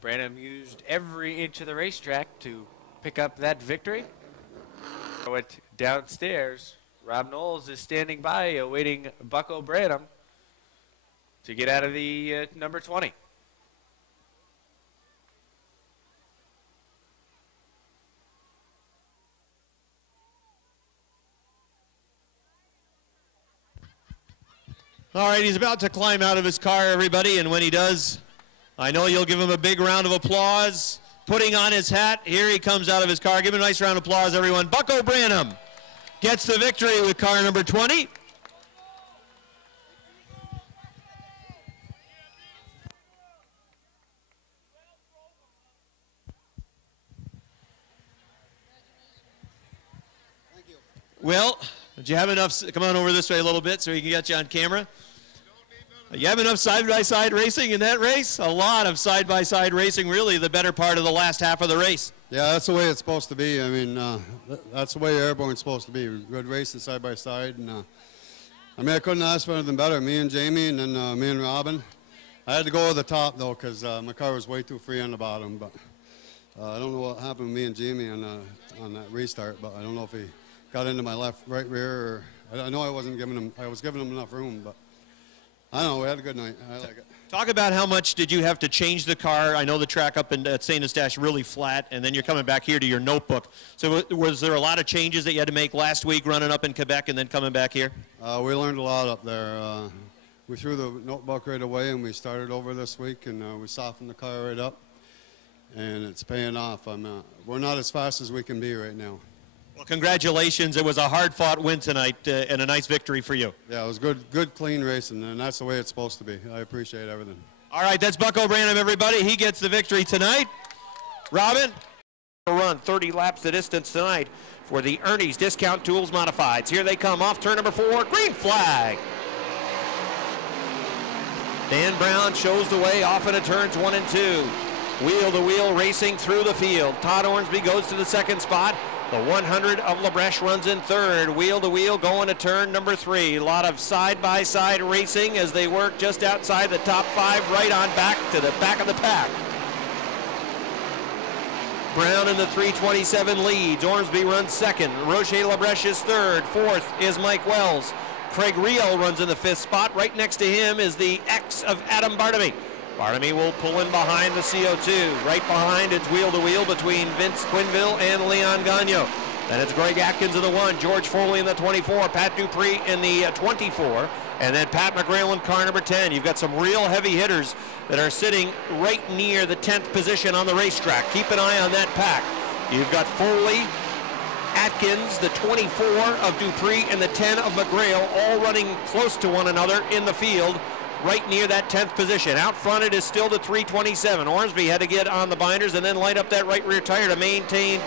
Branham used every inch of the racetrack to pick up that victory. Downstairs, Rob Knowles is standing by awaiting Bucko Branham to get out of the number 20. All right, he's about to climb out of his car, everybody, and when he does, I know you'll give him a big round of applause. Putting on his hat, here he comes out of his car. Give him a nice round of applause, everyone. Bucko Branham gets the victory with car number 20. Will, did you have enough? Come on over this way a little bit so we can get you on camera. You have enough side-by-side racing in that race? A lot of side-by-side racing, really the better part of the last half of the race. Yeah, that's the way it's supposed to be. I mean, that's the way Airborne's supposed to be. Good racing side-by-side. And I mean, I couldn't ask for anything better. Me and Jamie and then me and Robin. I had to go over the top, though, because my car was way too free on the bottom. But I don't know what happened with me and Jamie on that restart, but I don't know if he got into my right rear. Or, I know I was giving him enough room, but I don't know, we had a good night. I like it. Talk about how much did you have to change the car? I know the track up at St. Eustache really flat, and then you're coming back here to your notebook. So was there a lot of changes that you had to make last week running up in Quebec and then coming back here? We learned a lot up there. We threw the notebook right away, and we started over this week, and we softened the car right up, and it's paying off. We're not as fast as we can be right now. Well, congratulations. It was a hard-fought win tonight and a nice victory for you. Yeah, it was good, clean racing, and that's the way it's supposed to be. I appreciate everything. All right, that's Bucko Branham, everybody. He gets the victory tonight. Robin? Run 30 laps the distance tonight for the Ernie's Discount Tools Modifieds. Here they come off turn number 4, green flag. Dan Brown shows the way off into turns 1 and 2. Wheel-to-wheel racing through the field. Todd Orsby goes to the second spot. The 100 of Labreche runs in third. Wheel-to-wheel going to turn number 3. A lot of side-by-side racing as they work just outside the top 5, right on back to the back of the pack. Brown in the 327 leads. Ormsby runs second. Rocher Labreche is third. Fourth is Mike Wells. Craig Rio runs in the 5th spot. Right next to him is the X of Adam Bartamy. Bartamy will pull in behind the CO2. Right behind, it's wheel-to-wheel between Vince Quinville and Leon Gagnon. Then it's Greg Atkins in the 1, George Foley in the 24, Pat Dupree in the 24, and then Pat McGrail in car number 10. You've got some real heavy hitters that are sitting right near the 10th position on the racetrack. Keep an eye on that pack. You've got Foley, Atkins, the 24 of Dupree, and the 10 of McGrail, all running close to one another in the field, right near that 10th position. Out front it is still the 327. Ormsby had to get on the binders and then light up that right rear tire to maintain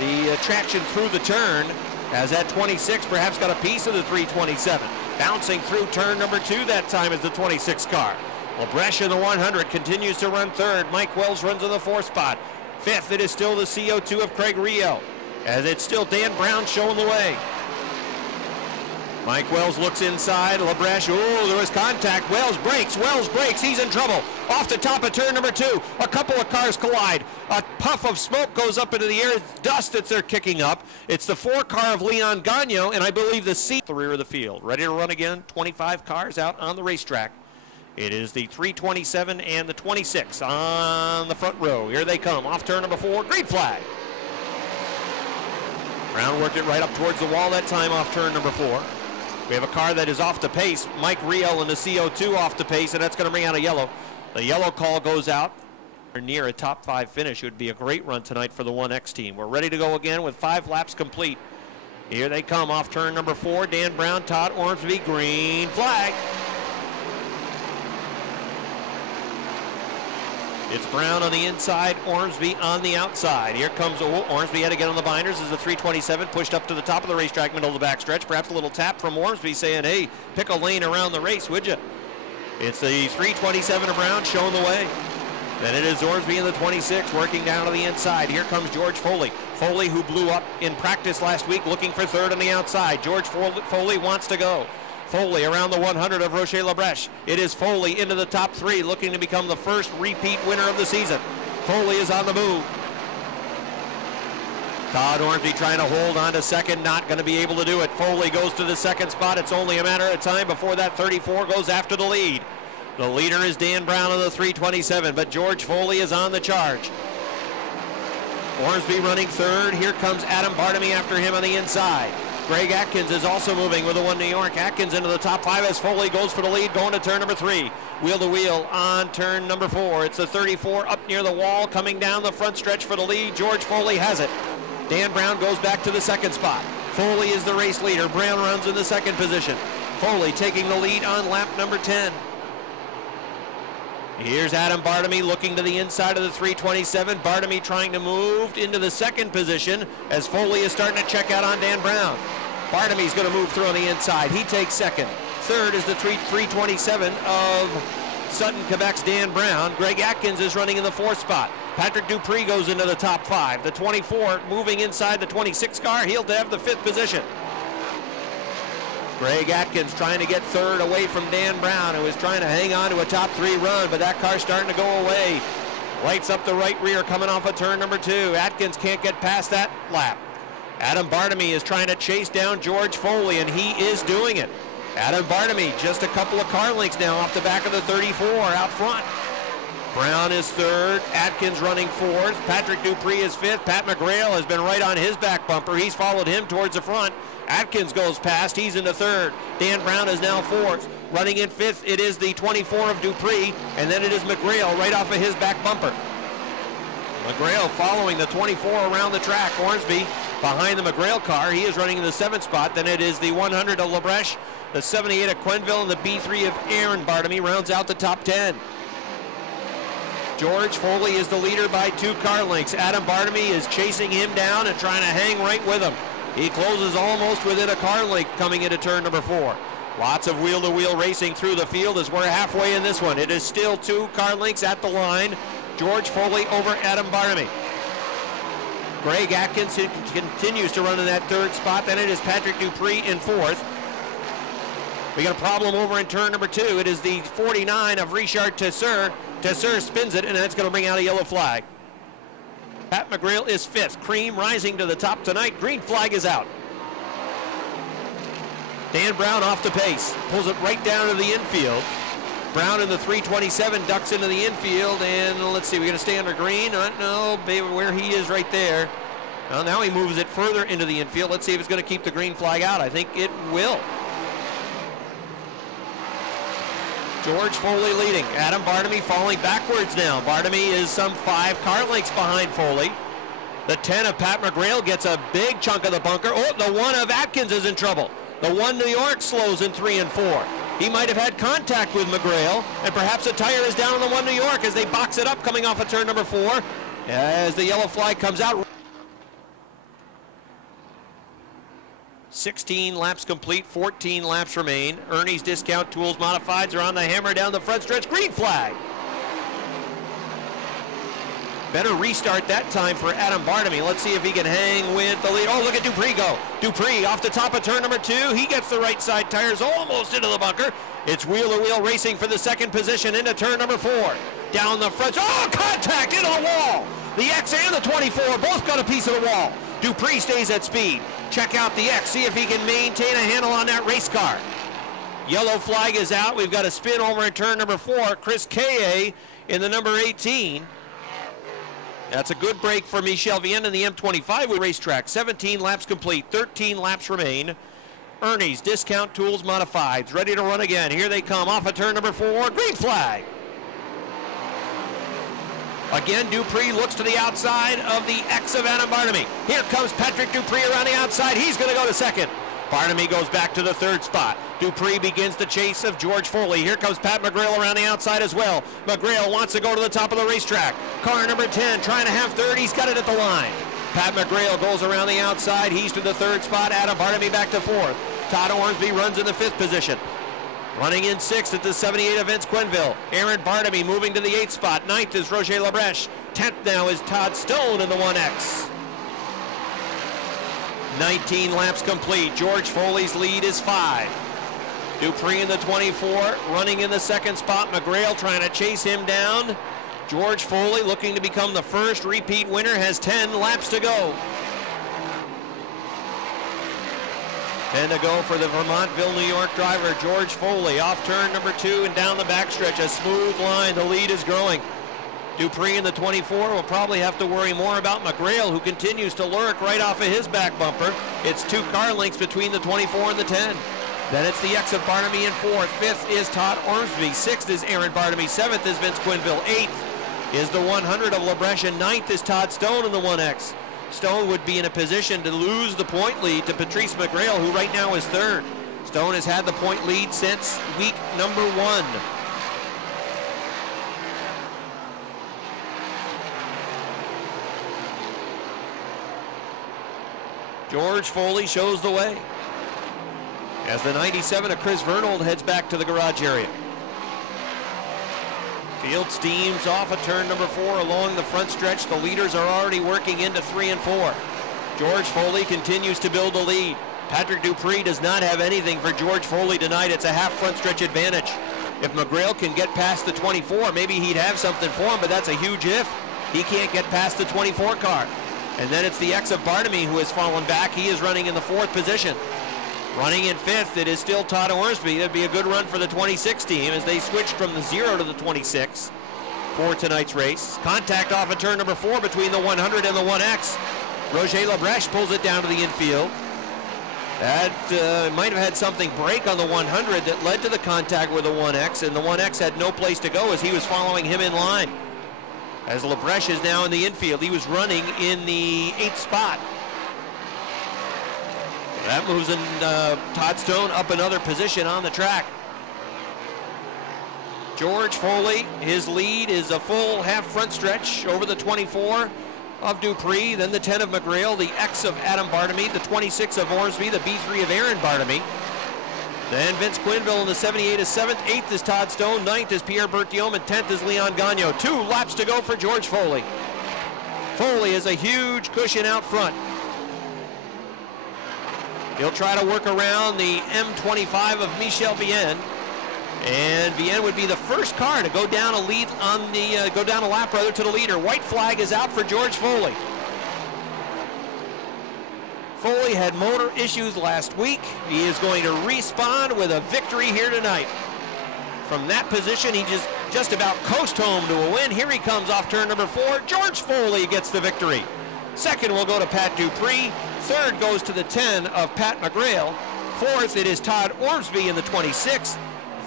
the traction through the turn, as that 26 perhaps got a piece of the 327. Bouncing through turn number 2 that time is the 26 car. Labreche in the 100 continues to run third. Mike Wells runs in the 4th spot. 5th it is still the CO2 of Craig Rio, as it's still Dan Brown showing the way. Mike Wells looks inside. Labreche, oh, there was contact. Wells breaks. He's in trouble. Off the top of turn number 2. A couple of cars collide. A puff of smoke goes up into the air. Dust that they're kicking up. It's the 4 car of Leon Gagnon, and I believe the C, the rear of the field. Ready to run again. 25 cars out on the racetrack. It is the 327 and the 26 on the front row. Here they come. Off turn number 4. Green flag. Brown worked it right up towards the wall that time off turn number 4. We have a car that is off the pace. Mike Riel in the CO2 off the pace, and that's going to bring out a yellow. The yellow call goes out. Near a top 5 finish. It would be a great run tonight for the 1X team. We're ready to go again with 5 laps complete. Here they come off turn number 4. Dan Brown, Todd Ormsby, green flag. It's Brown on the inside, Ormsby on the outside. Here comes Ormsby had to get on the binders as the 327 pushed up to the top of the racetrack, middle of the backstretch. Perhaps a little tap from Ormsby saying, hey, pick a lane around the race, would you? It's the 327 of Brown showing the way. Then it is Ormsby in the 26 working down to the inside. Here comes George Foley. Foley, who blew up in practice last week, looking for third on the outside. George Foley wants to go. Foley around the 100 of Rocher Labreche. It is Foley into the top 3, looking to become the first repeat winner of the season. Foley is on the move. Todd Ormsby trying to hold on to second, not going to be able to do it. Foley goes to the second spot. It's only a matter of time before that 34 goes after the lead. The leader is Dan Brown on the 327, but George Foley is on the charge. Ormsby running third. Here comes Adam Bartamy after him on the inside. Greg Atkins is also moving with the 1 New York. Atkins into the top 5 as Foley goes for the lead, going to turn number 3. Wheel to wheel on turn number 4. It's the 34 up near the wall, coming down the front stretch for the lead. George Foley has it. Dan Brown goes back to the second spot. Foley is the race leader. Brown runs in the second position. Foley taking the lead on lap number 10. Here's Adam Bartamy looking to the inside of the 327. Bartamy trying to move into the second position as Foley is starting to check out on Dan Brown. Bartamy's going to move through on the inside. He takes second. Third is the 327 of Sutton Quebec's Dan Brown. Greg Atkins is running in the 4th spot. Patrick Dupree goes into the top 5. The 24 moving inside the 26 car. He'll have the 5th position. Greg Atkins trying to get third away from Dan Brown, who is trying to hang on to a top 3 run, but that car's starting to go away. Lights up the right rear coming off of turn number 2. Atkins can't get past that lap. Adam Bartamy is trying to chase down George Foley, and he is doing it. Adam Bartamy just a couple of car lengths now off the back of the 34 out front. Brown is 3rd, Atkins running 4th, Patrick Dupree is 5th. Pat McGrail has been right on his back bumper. He's followed him towards the front. Atkins goes past, he's into 3rd. Dan Brown is now 4th. Running in 5th, it is the 24 of Dupree, and then it is McGrail right off of his back bumper. McGrail following the 24 around the track. Orsby behind the McGrail car. He is running in the 7th spot. Then it is the 100 of Labreche, the 78 of Quenneville, and the B3 of Aaron Bartamy rounds out the top 10. George Foley is the leader by 2 car lengths. Adam Bartamy is chasing him down and trying to hang right with him. He closes almost within a car length coming into turn number 4. Lots of wheel-to-wheel racing through the field as we're halfway in this one. It is still 2 car lengths at the line. George Foley over Adam Bartamy. Greg Atkins continues to run in that 3rd spot. Then it is Patrick Dupree in 4th. We got a problem over in turn number 2. It is the 49 of Richard Tesseur. Tesseur spins it, and that's going to bring out a yellow flag. Pat McGrail is 5th. Cream rising to the top tonight. Green flag is out. Dan Brown off the pace. Pulls it right down to the infield. Brown in the 327 ducks into the infield, and let's see, we're going to stay under green. No, where he is right there. Well, now he moves it further into the infield. Let's see if it's going to keep the green flag out. I think it will. George Foley leading. Adam Bartamy falling backwards now. Bartamy is some 5 car lengths behind Foley. The 10 of Pat McGrail gets a big chunk of the bunker. Oh, the 1 of Atkins is in trouble. The 1 New York slows in 3 and 4. He might have had contact with McGrail, and perhaps a tire is down on the 1 New York as they box it up coming off of turn number 4. As the yellow flag comes out. 16 laps complete, 14 laps remain. Ernie's Discount Tools Modifieds are on the hammer down the front stretch. Green flag. Better restart that time for Adam Bartamy. Let's see if he can hang with the lead. Oh, look at Dupree go. Dupree off the top of turn number 2. He gets the right side tires almost into the bunker. It's wheel-to-wheel racing for the 2nd position into turn number 4. Down the front. Oh, contact into the wall. The X and the 24 both got a piece of the wall. Dupree stays at speed. Check out the X, see if he can maintain a handle on that race car. Yellow flag is out. We've got a spin over in turn number 4. Chris Kaye in the number 18. That's a good break for Michel Vienne in the M25 racetrack. 17 laps complete, 13 laps remain. Ernie's Discount Tools Modifieds ready to run again. Here they come off of turn number 4. Green flag. Again, Dupree looks to the outside of the X of Adam Bartamy. Here comes Patrick Dupree around the outside. He's going to go to 2nd. Bartamy goes back to the 3rd spot. Dupree begins the chase of George Foley. Here comes Pat McGrail around the outside as well. McGrail wants to go to the top of the racetrack. Car number 10 trying to have 3rd. He's got it at the line. Pat McGrail goes around the outside. He's to the 3rd spot. Adam Bartamy back to 4th. Todd Orsby runs in the 5th position. Running in 6th at the 78 of Vince Quenneville. Aaron Bartamy moving to the 8th spot. 9th is Roger Labreche. 10th now is Todd Stone in the 1X. 19 laps complete. George Foley's lead is 5. Dupree in the 24, running in the 2nd spot. McGrail trying to chase him down. George Foley looking to become the first repeat winner, has 10 laps to go. 10 to go for the Vermontville, New York driver, George Foley. Off turn number 2 and down the backstretch, a smooth line. The lead is growing. Dupree in the 24 will probably have to worry more about McGrail, who continues to lurk right off of his back bumper. It's 2 car lengths between the 24 and the 10. Then it's the X of Barnamy in 4th. 5th is Todd Orsby. 6th is Aaron Barnamy. 7th is Vince Quinville. 8th is the 100 of LaBreche. And 9th is Todd Stone in the 1X. Stone would be in a position to lose the point lead to Patrice McGrail, who right now is 3rd. Stone has had the point lead since week number 1. George Foley shows the way as the 97 of Chris Vernold heads back to the garage area. Field steams off of turn number 4 along the front stretch. The leaders are already working into 3 and 4. George Foley continues to build the lead. Patrick Dupree does not have anything for George Foley tonight. It's a half front stretch advantage. If McGrail can get past the 24, maybe he'd have something for him, but that's a huge if. He can't get past the 24 car. And then it's the X of Barnamy who has fallen back. He is running in the 4th position. Running in 5th, it is still Todd Orsby. That'd be a good run for the 26 team as they switched from the 0 to the 26 for tonight's race. Contact off of turn number 4 between the 100 and the 1X. Roger Labreche pulls it down to the infield. That might have had something break on the 100 that led to the contact with the 1X, and the 1X had no place to go as he was following him in line. As Labreche is now in the infield, he was running in the 8th spot. That moves in Todd Stone up another position on the track. George Foley, his lead is a full half front stretch over the 24 of Dupree, then the 10 of McGrail, the X of Adam Barnamy, the 26 of Orsby, the B3 of Aaron Barnamy. Then Vince Quinville in the 78 is 7th, 8th is Todd Stone, 9th is Pierre Berthiaume, and 10th is Leon Gagnon. 2 laps to go for George Foley. Foley is a huge cushion out front. He'll try to work around the M25 of Michel Vienne, and Vienne would be the first car to go down a lead on the go down a lap rather to the leader. White flag is out for George Foley. Foley had motor issues last week. He is going to respawn with a victory here tonight. From that position, he just about coast home to a win. Here he comes off turn number 4. George Foley gets the victory. Second will go to Pat Dupree. Third goes to the 10 of Pat McGrail. 4th, it is Todd Orsby in the 26th.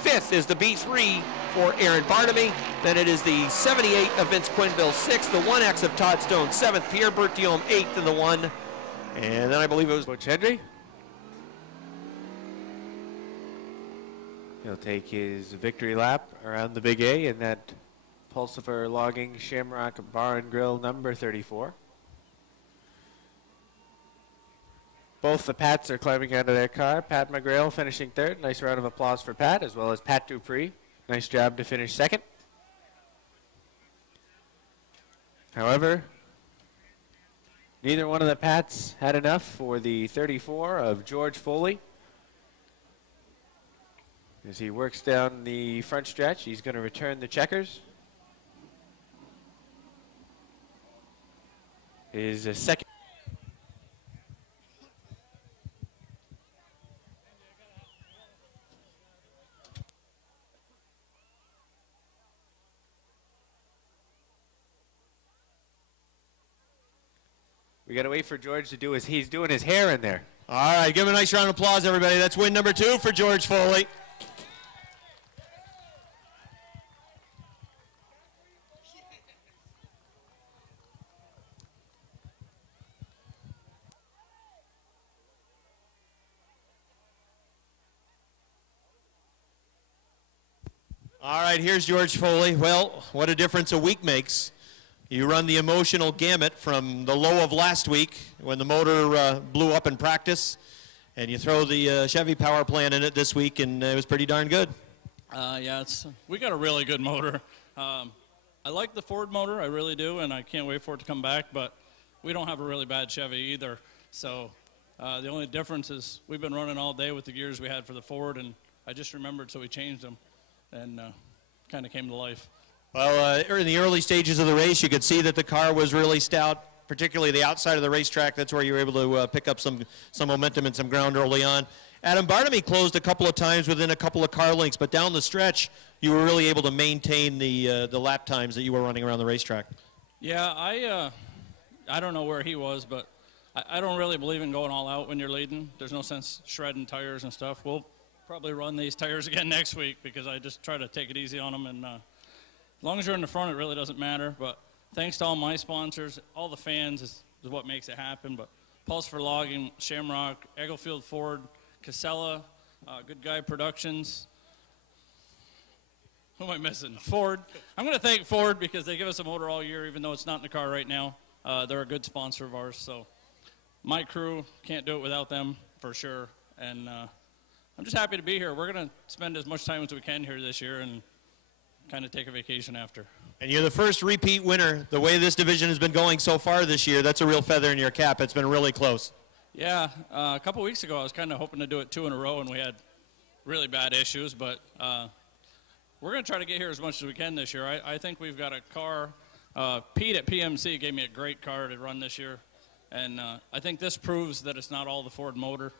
5th is the B3 for Aaron Barnamy. Then it is the 78 of Vince Quinville 6th, the 1X of Todd Stone 7th, Pierre Berthiaume 8th in the 1. And then I believe it was Butch Hendry. He'll take his victory lap around the Big A in that Pulsifer Logging Shamrock Bar and Grill number 34. Both the Pats are climbing out of their car. Pat McGrail finishing 3rd. Nice round of applause for Pat, as well as Pat Dupree. Nice job to finish 2nd. However, neither one of the Pats had enough for the 34 of George Foley. As he works down the front stretch, he's going to return the checkers. His second. We got to wait for George to do he's doing his hair in there. All right, give him a nice round of applause, everybody. That's win number 2 for George Foley. All right, here's George Foley. Well, what a difference a week makes. You run the emotional gamut from the low of last week when the motor blew up in practice, and you throw the Chevy power plant in it this week, and it was pretty darn good. Yeah, we got a really good motor. I like the Ford motor, I really do, and I can't wait for it to come back, but we don't have a really bad Chevy either. So the only difference is we've been running all day with the gears we had for the Ford, and I just remembered, so we changed them, and kind of came to life. Well, in the early stages of the race, you could see that the car was really stout, particularly the outside of the racetrack. That's where you were able to pick up some momentum and some ground early on. Adam Bartamy closed a couple of times within a couple of car lengths, but down the stretch, you were really able to maintain the lap times that you were running around the racetrack. Yeah, I don't know where he was, but I don't really believe in going all out when you're leading. There's no sense shredding tires and stuff. We'll probably run these tires again next week because I just try to take it easy on them. And as long as you're in the front, it really doesn't matter. But thanks to all my sponsors, all the fans is what makes it happen. But Pulse for Logging, Shamrock, Egglefield Ford, Casella, Good Guy Productions. Who am I missing? Ford. I'm going to thank Ford because they give us a motor all year, even though it's not in the car right now. They're a good sponsor of ours. So my crew, can't do it without them for sure. And I'm just happy to be here. We're going to spend as much time as we can here this year and kind of take a vacation after. And you're the first repeat winner. The way this division has been going so far this year, that's a real feather in your cap. It's been really close. Yeah, a couple weeks ago I was kind of hoping to do it 2 in a row, and we had really bad issues. But we're going to try to get here as much as we can this year. I think we've got a car. Pete at PMC gave me a great car to run this year. And I think this proves that it's not all the Ford motor,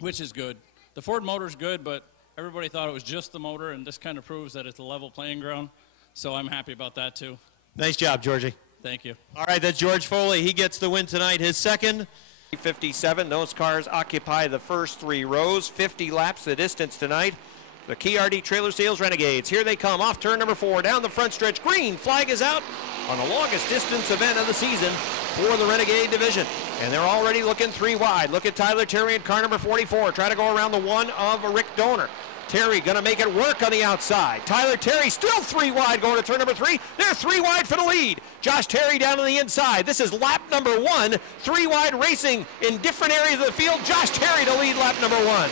which is good. The Ford motor's good, but everybody thought it was just the motor, and this kind of proves that it's a level playing ground. So I'm happy about that, too. Nice job, Georgie. Thank you. All right, that's George Foley. He gets the win tonight, his second. 57, those cars occupy the first 3 rows. 50 laps the distance tonight. The Key RD Trailer Sales Renegades. Here they come off turn number 4, down the front stretch. Green flag is out on the longest distance event of the season for the Renegade division. And they're already looking 3 wide. Look at Tyler Terry in car number 44. Try to go around the 1 of Rick Donor. Terry going to make it work on the outside. Tyler Terry still 3 wide going to turn number 3. They're 3 wide for the lead. Josh Terry down on the inside. This is lap number 1. 3 wide racing in different areas of the field. Josh Terry to lead lap number 1.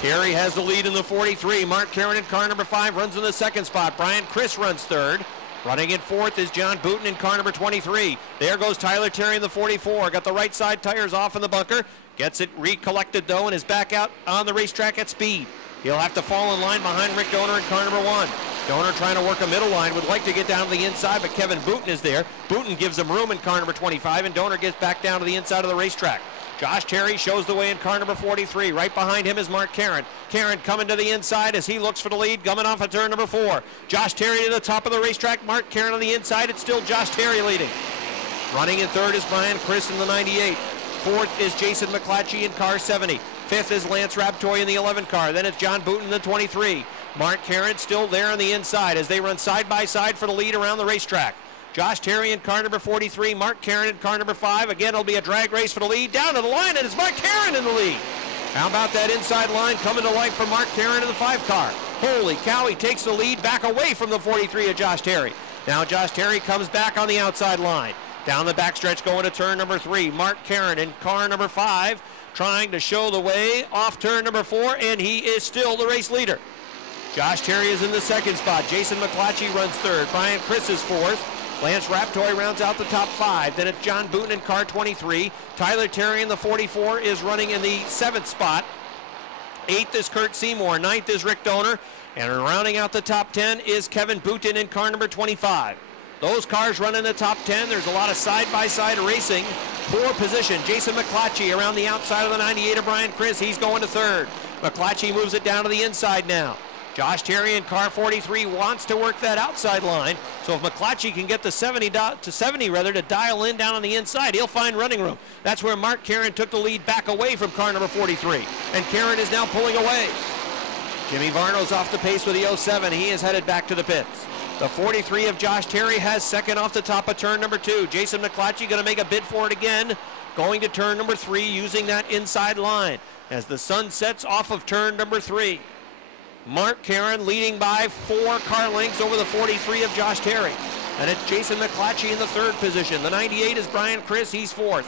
Terry has the lead in the 43. Mark Karen in car number 5 runs in the 2nd spot. Brian Chris runs 3rd. Running in 4th is John Booten in car number 23. There goes Tyler Terry in the 44. Got the right side tires off in the bunker. Gets it recollected though and is back out on the racetrack at speed. He'll have to fall in line behind Rick Donor in car number 1. Donor trying to work a middle line. Would like to get down to the inside, but Kevin Booten is there. Booten gives him room in car number 25, and Donor gets back down to the inside of the racetrack. Josh Terry shows the way in car number 43. Right behind him is Mark Karen. Karen coming to the inside as he looks for the lead, coming off of turn number 4. Josh Terry to the top of the racetrack. Mark Karen on the inside. It's still Josh Terry leading. Running in 3rd is Brian Chris in the 98. 4th is Jason Mcclatchy in car 70. 5th is Lance Rabtoy in the 11 car. Then it's John Booten in the 23. Mark Karen still there on the inside as they run side by side for the lead around the racetrack. Josh Terry in car number 43, Mark Karen in car number 5. Again, it'll be a drag race for the lead. Down to the line, and it's Mark Karen in the lead. How about that inside line coming to life for Mark Karen in the 5 car? Holy cow, he takes the lead back away from the 43 of Josh Terry. Now Josh Terry comes back on the outside line. Down the backstretch going to turn number 3. Mark Karen in car number 5 trying to show the way off turn number 4, and he is still the race leader. Josh Terry is in the 2nd spot. Jason Mcclatchy runs 3rd. Brian Chris is 4th. Lance Raptoy rounds out the top 5. Then it's John Booten in car 23. Tyler Terry in the 44 is running in the 7th spot. 8th is Kurt Seymour. 9th is Rick Donor. And rounding out the top 10 is Kevin Booten in car number 25. Those cars run in the top 10. There's a lot of side-by-side racing for position. Jason Mcclatchy around the outside of the 98 of Brian Chris. He's going to 3rd. Mcclatchy moves it down to the inside now. Josh Terry in car 43 wants to work that outside line. So if Mcclatchy can get the 70 to dial in down on the inside, he'll find running room. That's where Mark Karen took the lead back away from car number 43. And Karen is now pulling away. Jimmy Varno's off the pace with the 07. He is headed back to the pits. The 43 of Josh Terry has 2nd off the top of turn number 2. Jason Mcclatchy going to make a bid for it again. Going to turn number 3 using that inside line as the sun sets off of turn number 3. Mark Karen leading by 4 car lengths over the 43 of Josh Terry. And it's Jason Mcclatchy in the 3rd position. The 98 is Brian Chris, he's 4th.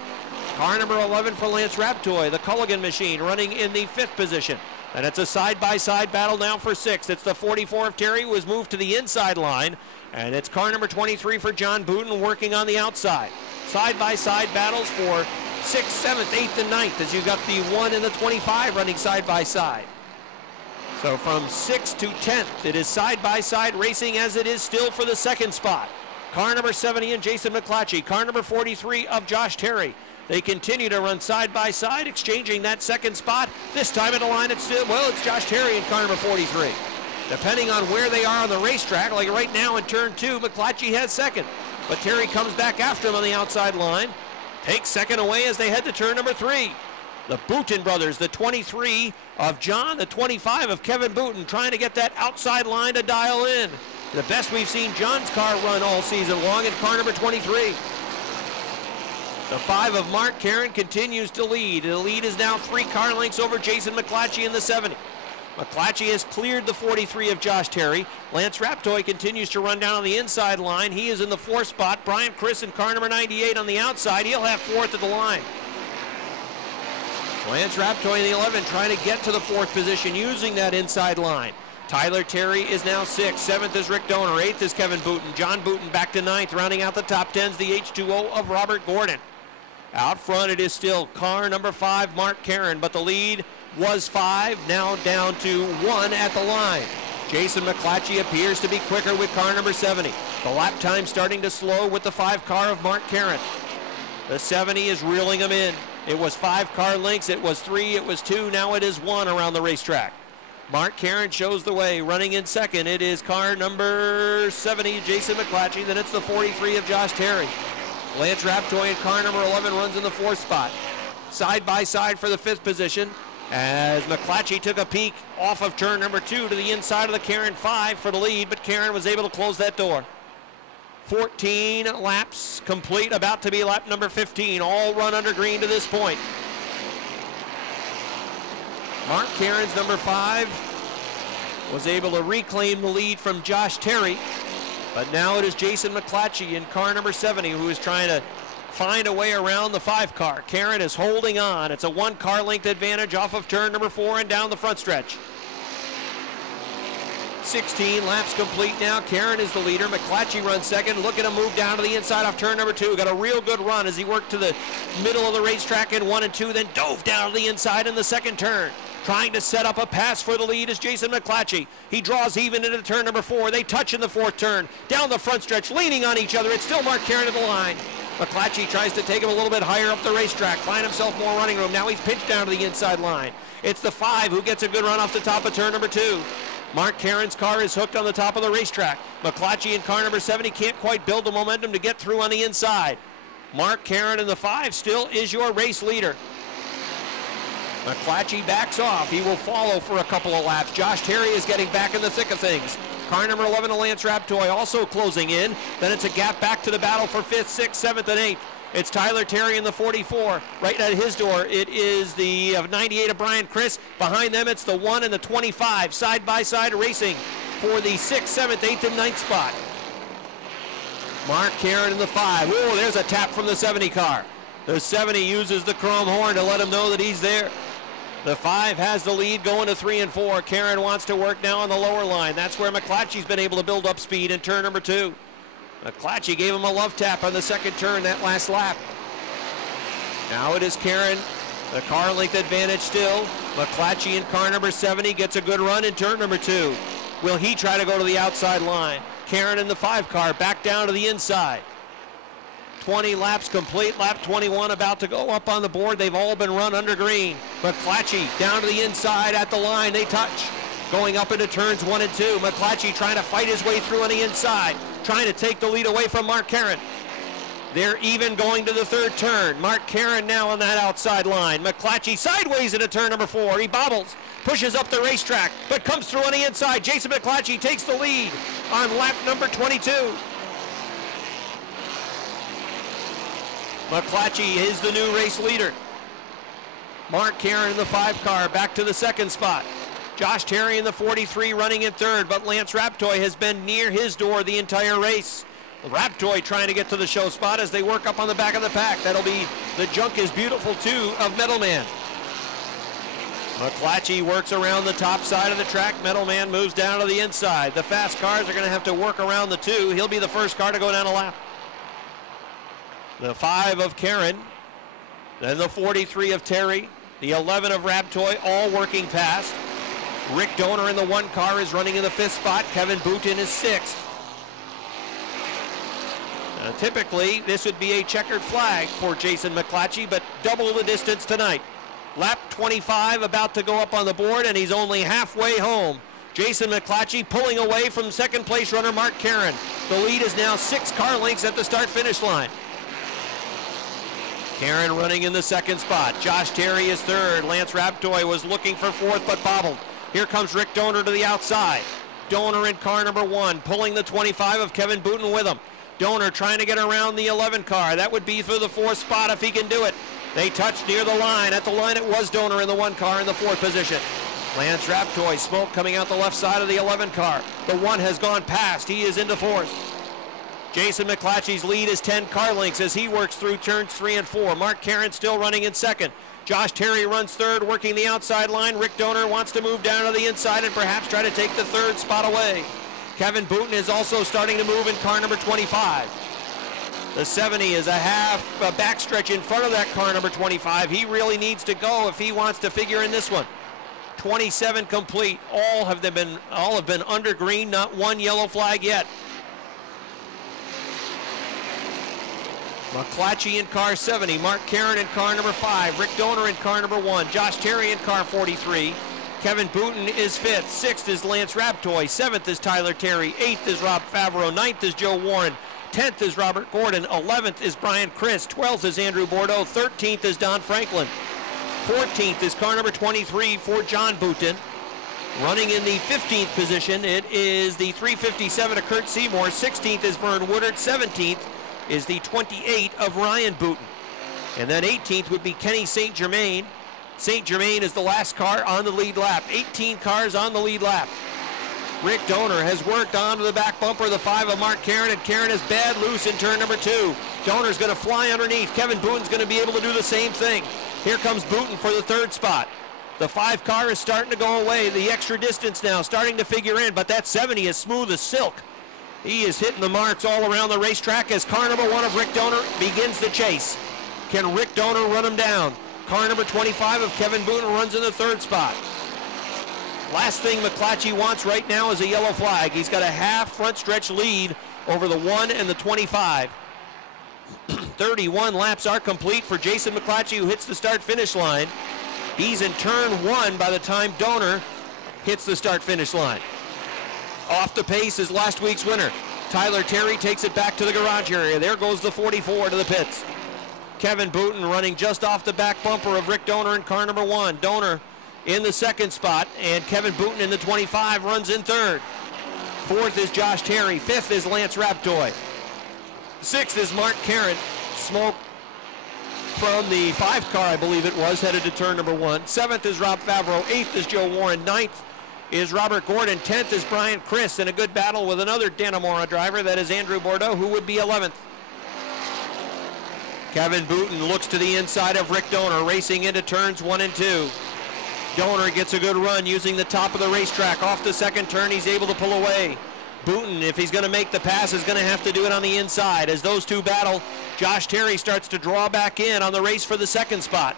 Car number 11 for Lance Raptoy, the Culligan machine, running in the 5th position. And it's a side-by-side battle now for 6th. It's the 44 of Terry who has moved to the inside line. And it's car number 23 for John Booten working on the outside. Side-by-side battles for 6th, 7th, 8th, and 9th as you've got the 1 and the 25 running side-by-side. So from 6th to 10th, it is side-by-side racing as it is still for the 2nd spot. Car number 70 and Jason Mcclatchy. Car number 43 of Josh Terry. They continue to run side by side, exchanging that second spot. This time at the line, it's Josh Terry in car number 43. Depending on where they are on the racetrack, like right now in turn 2, Mcclatchy has second. But Terry comes back after him on the outside line, takes second away as they head to turn number 3. The Booten brothers, the 23 of John, the 25 of Kevin Booten, trying to get that outside line to dial in. The best we've seen John's car run all season long in car number 23. The 5 of Mark Karen continues to lead. The lead is now 3 car lengths over Jason Mcclatchy in the 70. Mcclatchy has cleared the 43 of Josh Terry. Lance Raptoy continues to run down on the inside line. He is in the 4th spot. Brian Chris in car number 98 on the outside. He'll have 4th at the line. Lance Raptoy in the 11 trying to get to the 4th position using that inside line. Tyler Terry is now 6th. 7th is Rick Donor. 8th is Kevin Booten. John Booten back to 9th. Rounding out the top 10s, the H2O of Robert Gordon. Out front it is still car number 5, Mark Karen, but the lead was 5, now down to 1 at the line. Jason Mcclatchy appears to be quicker with car number 70. The lap time starting to slow with the 5 car of Mark Karen. The 70 is reeling him in. It was 5 car lengths, it was 3, it was 2, now it is 1 around the racetrack. Mark Karen shows the way, running in second. It is car number 70, Jason Mcclatchy, then it's the 43 of Josh Terry. Lance Raptoy in car number 11 runs in the 4th spot. Side by side for the 5th position as Mcclatchy took a peek off of turn number 2 to the inside of the Karen 5 for the lead, but Karen was able to close that door. 14 laps complete, about to be lap number 15, all run under green to this point. Mark Karen's number 5 was able to reclaim the lead from Josh Terry. But now it is Jason Mcclatchy in car number 70 who is trying to find a way around the 5 car. Karen is holding on. It's a 1 car length advantage off of turn number 4 and down the front stretch. 16 laps complete now. Karen is the leader. Mcclatchy runs second. Look at him move down to the inside off turn number 2. Got a real good run as he worked to the middle of the racetrack in 1 and 2, then dove down to the inside in the second turn. Trying to set up a pass for the lead is Jason Mcclatchy. He draws even into turn number 4. They touch in the 4th turn. Down the front stretch, leaning on each other. It's still Mark Karen at the line. Mcclatchy tries to take him a little bit higher up the racetrack, find himself more running room. Now he's pinched down to the inside line. It's the 5 who gets a good run off the top of turn number 2. Mark Karen's car is hooked on the top of the racetrack. Mcclatchy in car number 70 can't quite build the momentum to get through on the inside. Mark Karen in the 5 still is your race leader. Mcclatchy backs off. He will follow for a couple of laps. Josh Terry is getting back in the thick of things. Car number 11, Lance Raptoy, also closing in. Then it's a gap back to the battle for 5th, 6th, 7th, and 8th. It's Tyler Terry in the 44. Right at his door, it is the 98 of Brian Chris. Behind them, it's the 1 and the 25. Side by side racing for the 6th, 7th, 8th, and 9th spot. Mark Karen in the 5. Oh, there's a tap from the 70 car. The 70 uses the chrome horn to let him know that he's there. The 5 has the lead going to 3 and 4. Karen wants to work now on the lower line. That's where Mcclatchy's been able to build up speed in turn number 2. Mcclatchy gave him a love tap on the second turn that last lap. Now it is Karen. The car length advantage still. Mcclatchy in car number 70 gets a good run in turn number 2. Will he try to go to the outside line? Karen in the 5 car back down to the inside. 20 laps complete. Lap 21 about to go up on the board. They've all been run under green. Mcclatchy down to the inside at the line. They touch. Going up into turns 1 and 2. Mcclatchy trying to fight his way through on the inside. Trying to take the lead away from Mark Karen. They're even going to the 3rd turn. Mark Karen now on that outside line. Mcclatchy sideways into turn number 4. He bobbles, pushes up the racetrack, but comes through on the inside. Jason Mcclatchy takes the lead on lap number 22. Mcclatchy is the new race leader. Mark Karen in the 5 car back to the 2nd spot. Josh Terry in the 43 running in 3rd, but Lance Raptoy has been near his door the entire race. Raptoy trying to get to the show spot as they work up on the back of the pack. That'll be the Junk is Beautiful 2 of Metal Man. Mcclatchy works around the top side of the track. Metal Man moves down to the inside. The fast cars are going to have to work around the 2. He'll be the first car to go down a lap. The 5 of Karen, then the 43 of Terry, the 11 of Raptoy, all working past. Rick Donor in the 1 car is running in the 5th spot. Kevin Booten is 6th. Typically, this would be a checkered flag for Jason Mcclatchy, but double the distance tonight. Lap 25 about to go up on the board, and he's only halfway home. Jason Mcclatchy pulling away from second place runner Mark Caron. The lead is now 6 car lengths at the start-finish line. Caron running in the second spot. Josh Terry is third. Lance Raptoy was looking for fourth but bobbled. Here comes Rick Donor to the outside. Donor in car number 1, pulling the 25 of Kevin Booten with him. Donor trying to get around the 11 car. That would be for the 4th spot if he can do it. They touched near the line. At the line it was Donor in the 1 car in the 4th position. Lance Raptoy, smoke coming out the left side of the 11 car. The 1 has gone past. He is into 4th. Jason Mcclatchy's lead is 10 car lengths as he works through turns 3 and 4. Mark Caron still running in second. Josh Terry runs third, working the outside line. Rick Donor wants to move down to the inside and perhaps try to take the 3rd spot away. Kevin Booten is also starting to move in car number 25. The 70 is a backstretch in front of that car number 25. He really needs to go if he wants to figure in this one. 27 complete. All have been under green, not one yellow flag yet. Mcclatchy in car 70, Mark Caron in car number 5, Rick Donor in car number 1, Josh Terry in car 43, Kevin Booten is 5th, 6th is Lance Raptoy, 7th is Tyler Terry, 8th is Rob Favreau, 9th is Joe Warren, 10th is Robert Gordon, 11th is Brian Chris, 12th is Andrew Bordeaux, 13th is Don Franklin, 14th is car number 23 for John Booten. Running in the 15th position, it is the 357 of Kurt Seymour, 16th is Vern Woodard, 17th is the 28 of Ryan Booten. And then 18th would be Kenny St. Germain. St. Germain is the last car on the lead lap. 18 cars on the lead lap. Rick Donor has worked onto the back bumper of the 5 of Mark Caron, and Caron is bad loose in turn number 2. Donor's going to fly underneath. Kevin Booten's going to be able to do the same thing. Here comes Booten for the 3rd spot. The 5 car is starting to go away. The extra distance now starting to figure in, but that 70 is smooth as silk. He is hitting the marks all around the racetrack as car number 1 of Rick Donor begins the chase. Can Rick Donor run him down? Car number 25 of Kevin Booten runs in the 3rd spot. Last thing Mcclatchy wants right now is a yellow flag. He's got a half front stretch lead over the 1 and the 25. 31 laps are complete for Jason Mcclatchy, who hits the start-finish line. He's in turn 1 by the time Donor hits the start-finish line. Off the pace is last week's winner. Tyler Terry takes it back to the garage area. There goes the 44 to the pits. Kevin Booten running just off the back bumper of Rick Donor in car number 1. Donor in the 2nd spot, and Kevin Booten in the 25 runs in 3rd. 4th is Josh Terry. 5th is Lance Raptoy. 6th is Mark Caron. Smoke from the 5 car, I believe it was, headed to turn number 1. 7th is Rob Favreau. 8th is Joe Warren. 9th is Robert Gordon. 10th is Brian Chris, in a good battle with another Dannemora driver, that is Andrew Bordeaux, who would be 11th. Kevin Booten looks to the inside of Rick Donor, racing into turns 1 and 2. Donor gets a good run using the top of the racetrack. Off the 2nd turn, he's able to pull away. Booten, if he's going to make the pass, is going to have to do it on the inside. As those two battle, Josh Terry starts to draw back in on the race for the 2nd spot.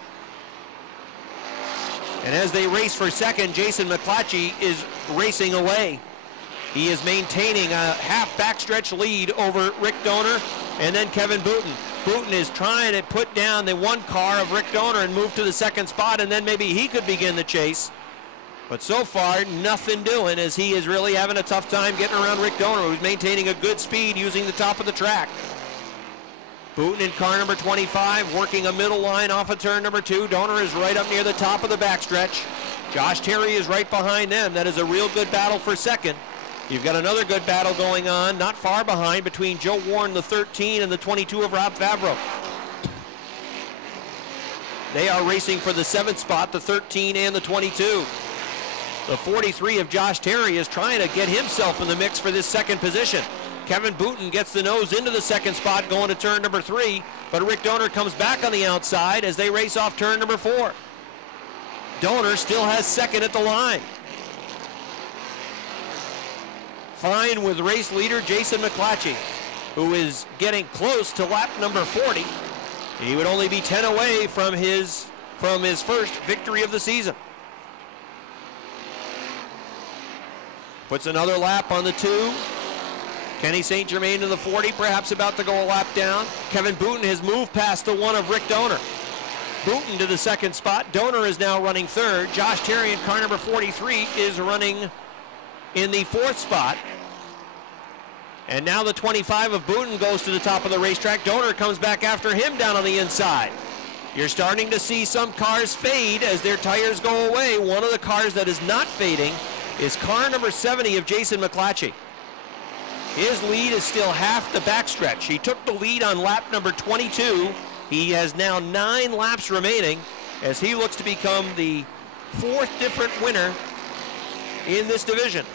And as they race for 2nd, Jason Mcclatchy is racing away. He is maintaining a half backstretch lead over Rick Donor and then Kevin Booten. Booten is trying to put down the 1 car of Rick Donor and move to the 2nd spot, and then maybe he could begin the chase. But so far, nothing doing, as he is really having a tough time getting around Rick Donor, who's maintaining a good speed using the top of the track. Booten in car number 25, working a middle line off of turn number 2. Donor is right up near the top of the backstretch. Josh Terry is right behind them. That is a real good battle for 2nd. You've got another good battle going on, not far behind, between Joe Warren, the 13, and the 22 of Rob Favreau. They are racing for the 7th spot, the 13 and the 22. The 43 of Josh Terry is trying to get himself in the mix for this 2nd position. Kevin Booten gets the nose into the 2nd spot going to turn number 3, but Rick Donor comes back on the outside as they race off turn number 4. Donor still has 2nd at the line. Fine with race leader Jason Mcclatchy, who is getting close to lap number 40. He would only be 10 away from his first victory of the season. Puts another lap on the 2. Kenny St. Germain to the 40, perhaps about to go a lap down. Kevin Booten has moved past the one of Rick Donor. Booten to the second spot. Donor is now running third. Josh Terry in car number 43 is running in the fourth spot. And now the 25 of Booten goes to the top of the racetrack. Donor comes back after him down on the inside. You're starting to see some cars fade as their tires go away. One of the cars that is not fading is car number 70 of Jason Mcclatchy. His lead is still half the backstretch. He took the lead on lap number 22. He has now 9 laps remaining as he looks to become the 4th different winner in this division.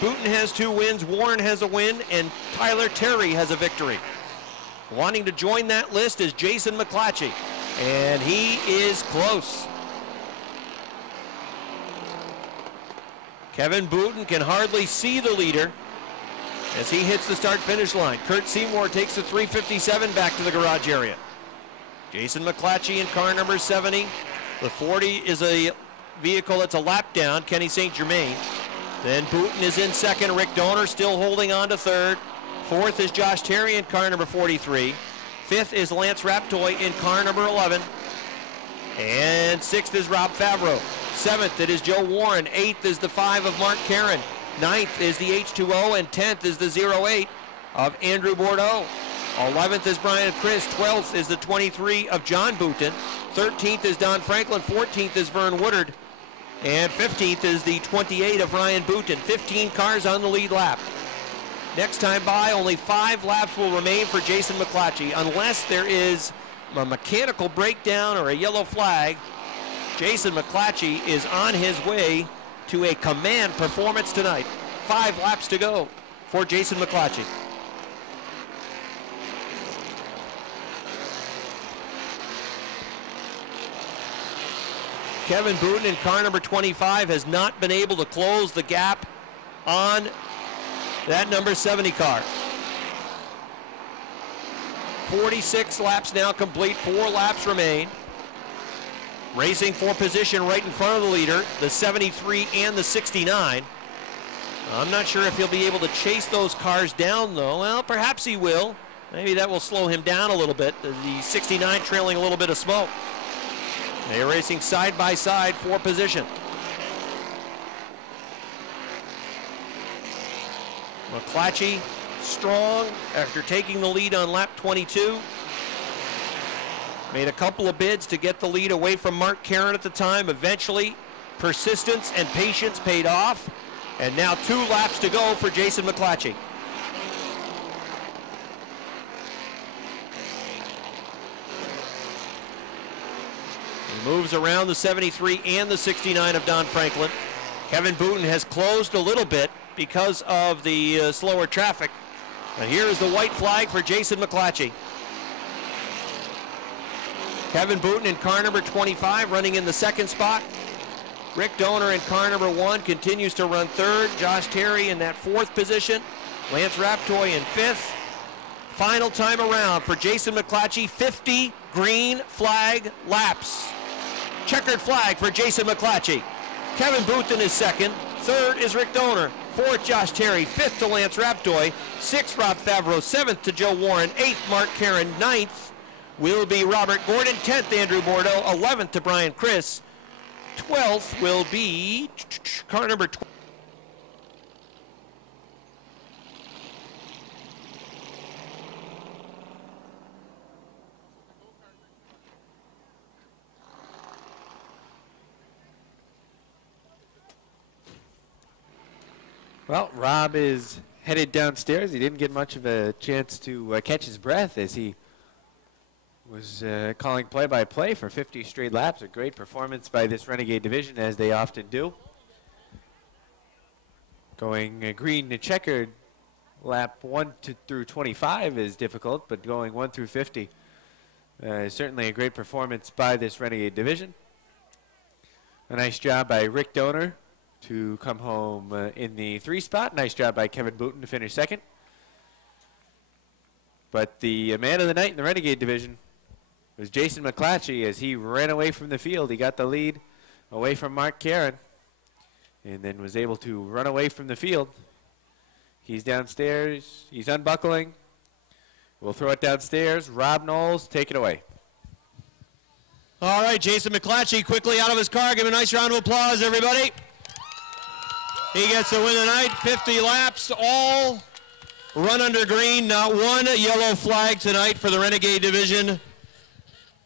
Booten has 2 wins, Warren has a win, and Tyler Terry has a victory. Wanting to join that list is Jason Mcclatchy, and he is close. Kevin Booten can hardly see the leader as he hits the start-finish line. Kurt Seymour takes the 357 back to the garage area. Jason Mcclatchy in car number 70. The 40 is a vehicle that's a lap down, Kenny St. Germain. Then Booten is in second. Rick Donor still holding on to third. Fourth is Josh Terry in car number 43. Fifth is Lance Raptoy in car number 11. And sixth is Rob Favreau. Seventh, it is Joe Warren. Eighth is the 5 of Mark Caron. Ninth is the H2O, and 10th is the 08 of Andrew Bordeaux. 11th is Brian Chris. 12th is the 23 of John Booten. 13th is Don Franklin. 14th is Vern Woodard. And 15th is the 28 of Ryan Booten. 15 cars on the lead lap. Next time by, only 5 laps will remain for Jason Mcclatchy. Unless there is a mechanical breakdown or a yellow flag, Jason Mcclatchy is on his way to a command performance tonight. 5 laps to go for Jason Mcclatchy. Kevin Booten in car number 25 has not been able to close the gap on that number 70 car. 46 laps now complete, 4 laps remain. Racing for position right in front of the leader, the 73 and the 69. I'm not sure if he'll be able to chase those cars down though. Well, perhaps he will. Maybe that will slow him down a little bit. The 69 trailing a little bit of smoke. They're racing side by side for position. Mcclatchy strong after taking the lead on lap 22. Made a couple of bids to get the lead away from Mark Caron at the time. Eventually, persistence and patience paid off. And now 2 laps to go for Jason Mcclatchy. He moves around the 73 and the 69 of Don Franklin. Kevin Booten has closed a little bit because of the slower traffic. But here is the white flag for Jason Mcclatchy. Kevin Booten in car number 25 running in the second spot. Rick Donor in car number 1 continues to run third. Josh Terry in that 4th position. Lance Raptoy in 5th. Final time around for Jason Mcclatchy, 50 green flag laps. Checkered flag for Jason Mcclatchy. Kevin Booten is second. Third is Rick Donor. 4th, Josh Terry. 5th to Lance Raptoy. 6th, Rob Favreau. 7th to Joe Warren. 8th, Mark Caron. 9th will be Robert Gordon. 10th, Andrew Bordeaux. 11th to Brian Chris. 12th will be car number 12. Well, Rob is headed downstairs. He didn't get much of a chance to catch his breath as he was calling play-by-play for 50 straight laps. A great performance by this Renegade division, as they often do. Going green to checkered lap 1 through 25 is difficult, but going 1 through 50 is certainly a great performance by this Renegade division. A nice job by Rick Donor to come home in the 3 spot. Nice job by Kevin Booten to finish second. But the man of the night in the Renegade division was Jason Mcclatchy as he ran away from the field. He got the lead away from Mark Caron and then was able to run away from the field He's downstairs. He's unbuckling. We'll throw it downstairs. Rob Knowles, take it away. All right, Jason Mcclatchy quickly out of his car. Give him a nice round of applause, everybody. He gets the win tonight. 50 laps, all run under green. Not one yellow flag tonight for the Renegade division.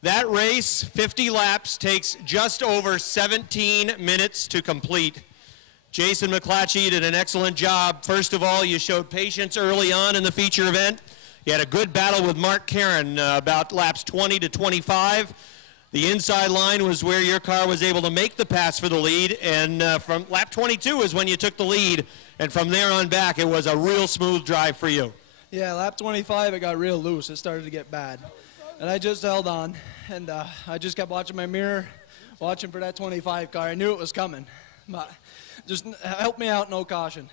That race, 50 laps, takes just over 17 minutes to complete. Jason Mcclatchy did an excellent job. First of all, you showed patience early on in the feature event. You had a good battle with Mark Karen about laps 20 to 25. The inside line was where your car was able to make the pass for the lead, and from lap 22 is when you took the lead, and from there on back, it was a real smooth drive for you. Yeah, lap 25, it got real loose. It started to get bad, and I just held on, and I just kept watching my mirror, watching for that 25 car. I knew it was coming, but just help me out, no caution.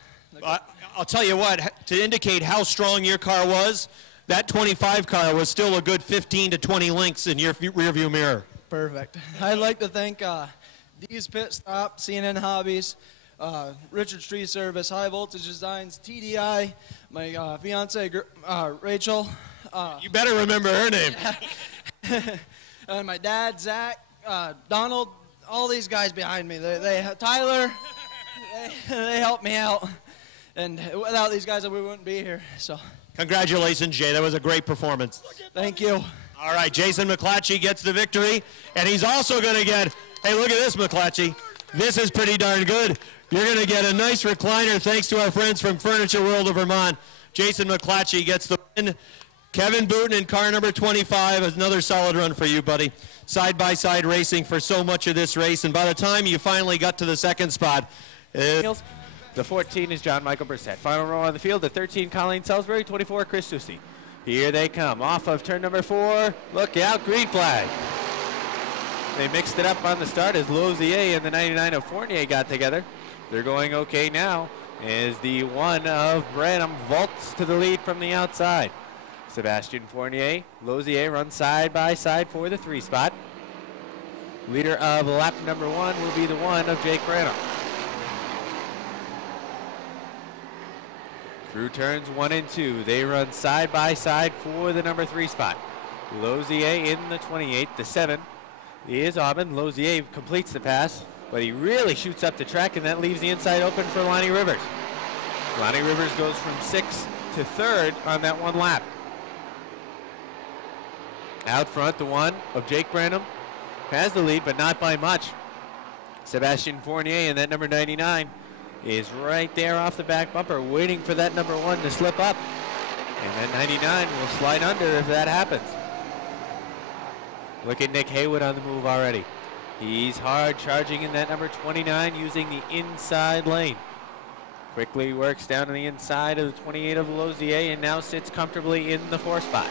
I'll tell you what, to indicate how strong your car was, that 25 car was still a good 15 to 20 lengths in your rearview mirror. Perfect. I'd like to thank D's Pit Stop, CNN Hobbies, Richard Street Service, High Voltage Designs, TDI, my fiance Rachel. You better remember her name. And my dad, Zach, Donald, all these guys behind me. Tyler, they helped me out. And without these guys, we wouldn't be here. So. Congratulations, Jay. That was a great performance. Thank you. All right, Jason Mcclatchy gets the victory, and he's also going to get, hey, look at this, Mcclatchy. This is pretty darn good. You're going to get a nice recliner thanks to our friends from Furniture World of Vermont. Jason Mcclatchy gets the win. Kevin Booten in car number 25, another solid run for you, buddy. Side-by-side racing for so much of this race, and by the time you finally got to the second spot, the 14 is John Michael Brissett. Final row on the field, the 13, Colleen Salisbury, 24, Chris Susi. Here they come, off of turn number 4. Look out, green flag. They mixed it up on the start as Lozier and the 99 of Fournier got together. They're going okay now as the 1 of Branham vaults to the lead from the outside. Sebastian Fournier, Lozier run side by side for the 3 spot. Leader of lap number 1 will be the 1 of Jake Branham. Through turns 1 and 2, they run side by side for the number 3 spot. Lozier in the 28, the 7 is Aubin. Lozier completes the pass, but he really shoots up the track, and that leaves the inside open for Lonnie Rivers. Lonnie Rivers goes from 6th to 3rd on that 1 lap. Out front, the 1 of Jake Branham has the lead, but not by much. Sebastian Fournier in that number 99 is right there off the back bumper, waiting for that number 1 to slip up. And that 99 will slide under if that happens. Look at Nick Haywood on the move already. He's hard charging in that number 29 using the inside lane. Quickly works down to the inside of the 28 of Lozier and now sits comfortably in the 4 spot.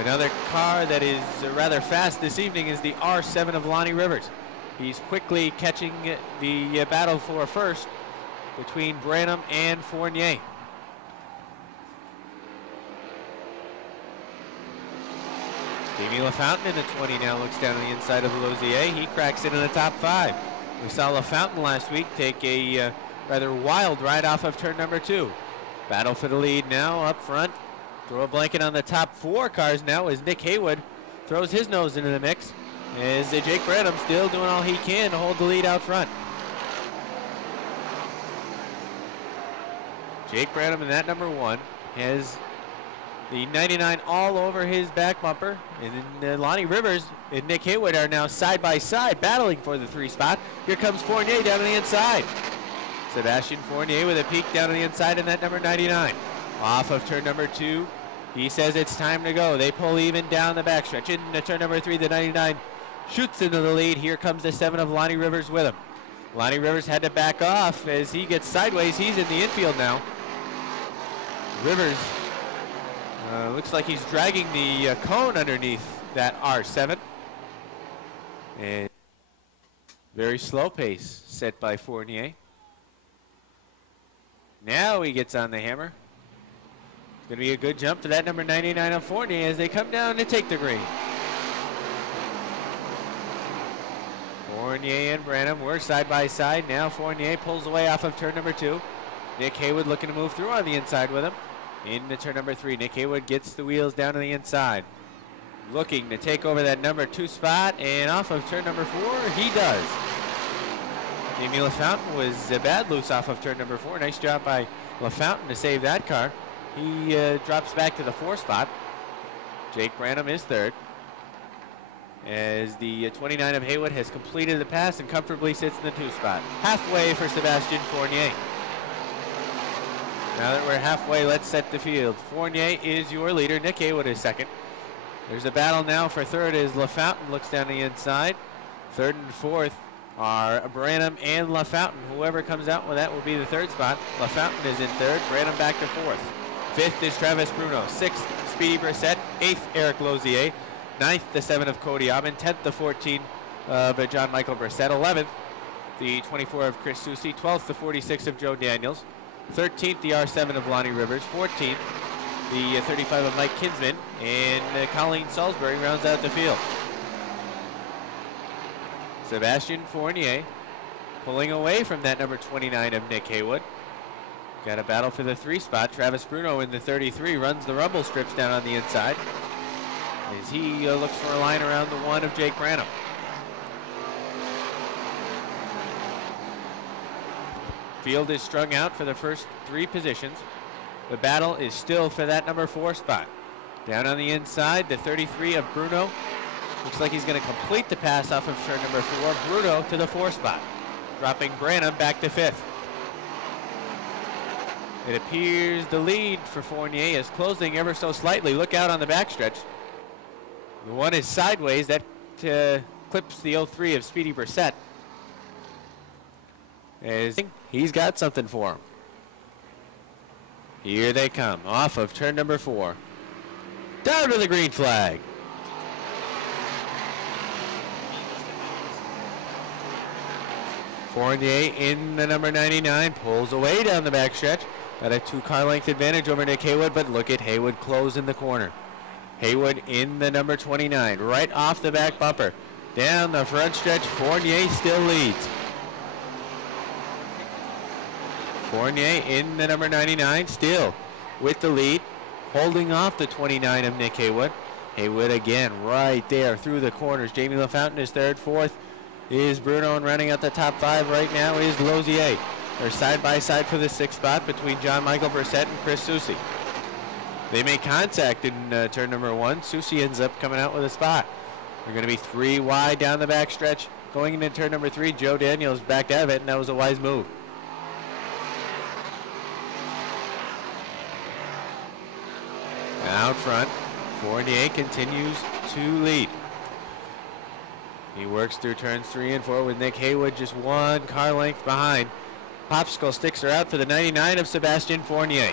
Another car that is rather fast this evening is the R7 of Lonnie Rivers. He's quickly catching the battle for first between Branham and Fournier. Jamie LaFountain in the 20 now looks down on the inside of Lozier. He cracks it in the top 5. We saw LaFountain last week take a rather wild ride off of turn number 2. Battle for the lead now up front. Throw a blanket on the top 4 cars now as Nick Haywood throws his nose into the mix. As Jake Branham still doing all he can to hold the lead out front. Jake Branham in that number 1 has the 99 all over his back bumper. And then Lonnie Rivers and Nick Haywood are now side by side battling for the 3 spot. Here comes Fournier down on the inside. Sebastian Fournier with a peek down on the inside in that number 99. Off of turn number 2. He says it's time to go. They pull even down the backstretch. Into turn number 3, the 99 shoots into the lead. Here comes the 7 of Lonnie Rivers with him. Lonnie Rivers had to back off as he gets sideways. He's in the infield now. Rivers looks like he's dragging the cone underneath that R7. And very slow pace set by Fournier. Now he gets on the hammer. Going to be a good jump for that number 99 of Fournier as they come down to take the green. Fournier and Branham work side by side. Now Fournier pulls away off of turn number 2. Nick Haywood looking to move through on the inside with him. Into turn number 3, Nick Haywood gets the wheels down to the inside. Looking to take over that number 2 spot, and off of turn number 4, he does. Jamie LaFountain was bad loose off of turn number 4. Nice job by LaFountain to save that car. He drops back to the 4 spot. Jake Branham is 3rd. As the 29 of Haywood has completed the pass and comfortably sits in the 2 spot. Halfway for Sebastien Fournier. Now that we're halfway, let's set the field. Fournier is your leader. Nick Haywood is 2nd. There's a battle now for 3rd as LaFountain looks down the inside. 3rd and 4th are Branham and LaFountain. Whoever comes out with that will be the 3rd spot. LaFountain is in 3rd. Branham back to 4th. 5th is Travis Bruno. 6th, Speedy Brissett. 8th, Eric Lozier. 9th, the 7 of Cody Aubin. 10th, the 14 of John Michael Brissett. 11th, the 24 of Chris Susi. 12th, the 46 of Joe Daniels. 13th, the R7 of Lonnie Rivers. 14th, the 35 of Mike Kinsman. And Colleen Salisbury rounds out the field. Sebastien Fournier pulling away from that number 29 of Nick Haywood. Got a battle for the 3 spot. Travis Bruno in the 33 runs the rumble strips down on the inside as he looks for a line around the 1 of Jake Branham. Field is strung out for the first 3 positions. The battle is still for that number 4 spot. Down on the inside, the 33 of Bruno. Looks like he's going to complete the pass off of turn number 4. Bruno to the 4 spot, dropping Branham back to 5th. It appears the lead for Fournier is closing ever so slightly. Look out on the backstretch. The 1 is sideways. That clips the 03 of Speedy Brissett. As he's got something for him. Here they come off of turn number 4. Down to the green flag. Fournier in the number 99 pulls away down the backstretch. Got a 2-car length advantage over Nick Haywood, but look at Haywood close in the corner. Haywood in the number 29, right off the back bumper. Down the front stretch, Fournier still leads. Fournier in the number 99, still with the lead, holding off the 29 of Nick Haywood. Haywood again right there through the corners. Jamie LaFountain is 3rd, 4th is Bruno, and running at the top 5 right now is Lozier. They're side by side for the 6th spot between John Michael Brissett and Chris Susi. They make contact in turn number 1. Susi ends up coming out with a spot. They're going to be 3 wide down the back stretch. Going into turn number 3, Joe Daniels backed out of it, and that was a wise move. Out front, Fournier continues to lead. He works through turns 3 and 4 with Nick Haywood just 1 car length behind. Popsicle sticks are out for the 99 of Sebastien Fournier.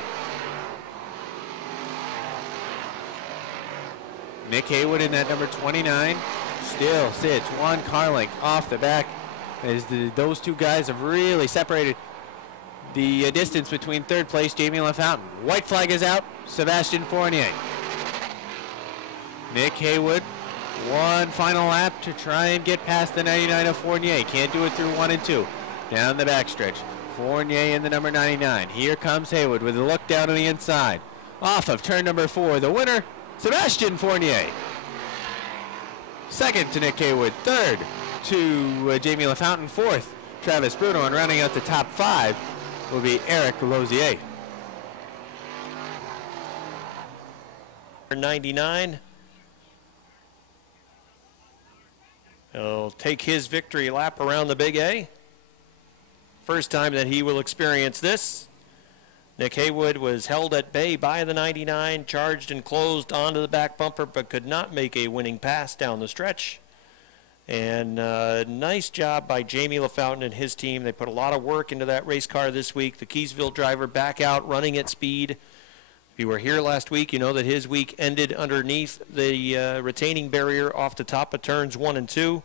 Nick Haywood in that number 29 still sits 1 car length off the back as those 2 guys have really separated the distance between 3rd place Jamie LaFountain. White flag is out, Sebastien Fournier. Nick Haywood, 1 final lap to try and get past the 99 of Fournier. Can't do it through 1 and 2. Down the backstretch, Fournier in the number 99. Here comes Haywood with a look down on the inside. Off of turn number 4, the winner, Sebastien Fournier. 2nd to Nick Haywood. 3rd to Jamie LaFountain. 4th, Travis Bruno. And rounding out the top 5 will be Eric Lozier. 99. He'll take his victory lap around the Big A. First time that he will experience this. Nick Haywood was held at bay by the 99, charged and closed onto the back bumper, but could not make a winning pass down the stretch. And nice job by Jamie LaFountain and his team. They put a lot of work into that race car this week. The Keysville driver back out, running at speed. If you were here last week, you know that his week ended underneath the retaining barrier off the top of turns 1 and 2.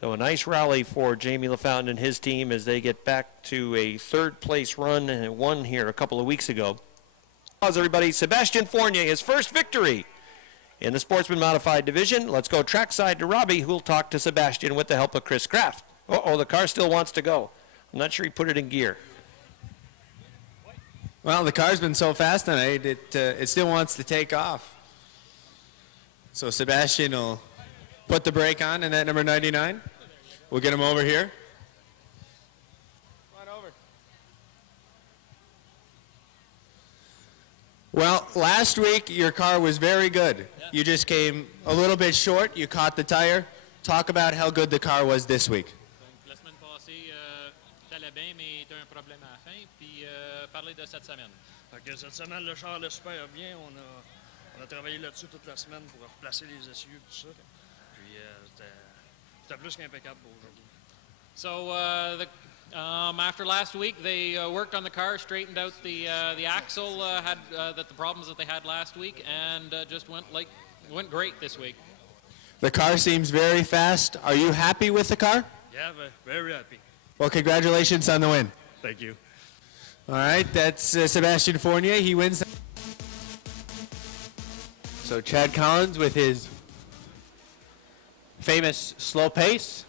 So a nice rally for Jamie LaFountain and his team as they get back to a 3rd place run and won here a couple of weeks ago. How's everybody? Sebastien Fournier, his first victory in the Sportsman Modified Division. Let's go trackside to Robbie, who'll talk to Sebastien with the help of Chris Kraft. Uh-oh, the car still wants to go. I'm not sure he put it in gear. Well, the car's been so fast tonight, it still wants to take off. So Sebastian will put the brake on in that number 99. We'll get him over here. Come on over. Well, last week your car was very good. Yeah. You just came a little bit short. You caught the tire. Talk about how good the car was this week. La semaine passée, t'allais bien, mais t'as un problème à la fin. Puis parler de cette semaine. Okay, cette semaine, le char allait super bien. On a travaillé là-dessus toute la semaine pour replacer les essieux, tout ça. Puis c'était plus qu'impeccable pour aujourd'hui. So after last week, they worked on the car, straightened out the axle, had the problems that they had last week, and just went great this week. The car seems very fast. Are you happy with the car? Yeah, very happy. Well, congratulations on the win. Thank you. All right, that's Sebastian Fournier. He wins. So Chad Collins with his famous slow pace.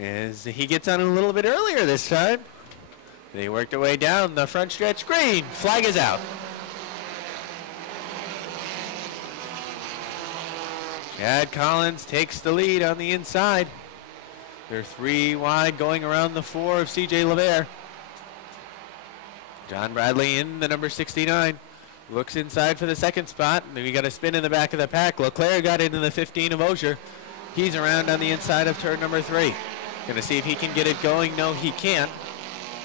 As he gets on a little bit earlier this time. They worked their way down the front stretch. Green, flag is out. Chad Collins takes the lead on the inside. They're 3 wide going around the 4 of C.J. Lavere. John Bradley in the number 69. Looks inside for the second spot. And then we got a spin in the back of the pack. Leclerc got into the 15 of Osher. He's around on the inside of turn number 3. Going to see if he can get it going. No, he can't.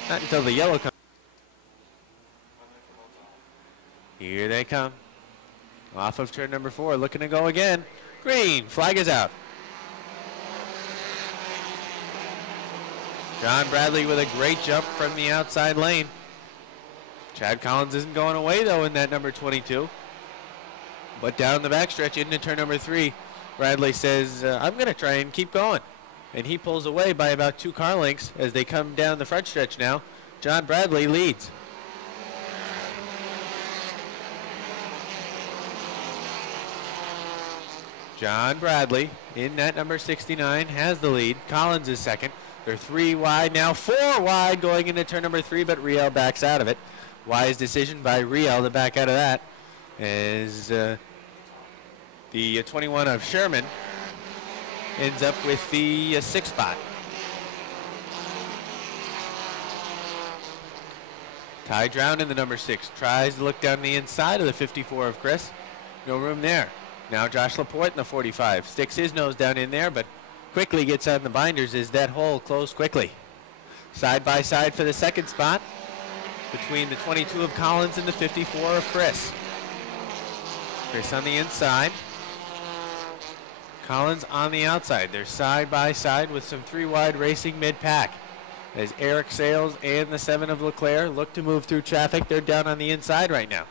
Not until the yellow comes. Here they come. Off of turn number 4. Looking to go again. Green. Flag is out. John Bradley with a great jump from the outside lane. Chad Collins isn't going away, though, in that number 22. But down the backstretch into turn number 3, Bradley says, I'm going to try and keep going. And he pulls away by about 2 car lengths as they come down the front stretch now. John Bradley leads. John Bradley in that number 69 has the lead. Collins is second. They're 3 wide now, 4 wide going into turn number 3, but Riel backs out of it. Wise decision by Riel to back out of that as the 21 of Sherman ends up with the 6th spot. Ty Drown in the number 6 tries to look down the inside of the 54 of Chris. No room there. Now Josh Laporte in the 45 sticks his nose down in there, but quickly gets on the binders as that hole closed quickly. Side by side for the 2nd spot between the 22 of Collins and the 54 of Chris. Chris on the inside. Collins on the outside. They're side by side with some 3 wide racing mid-pack. As Eric Sales and the 7 of Leclerc look to move through traffic, they're down on the inside right now.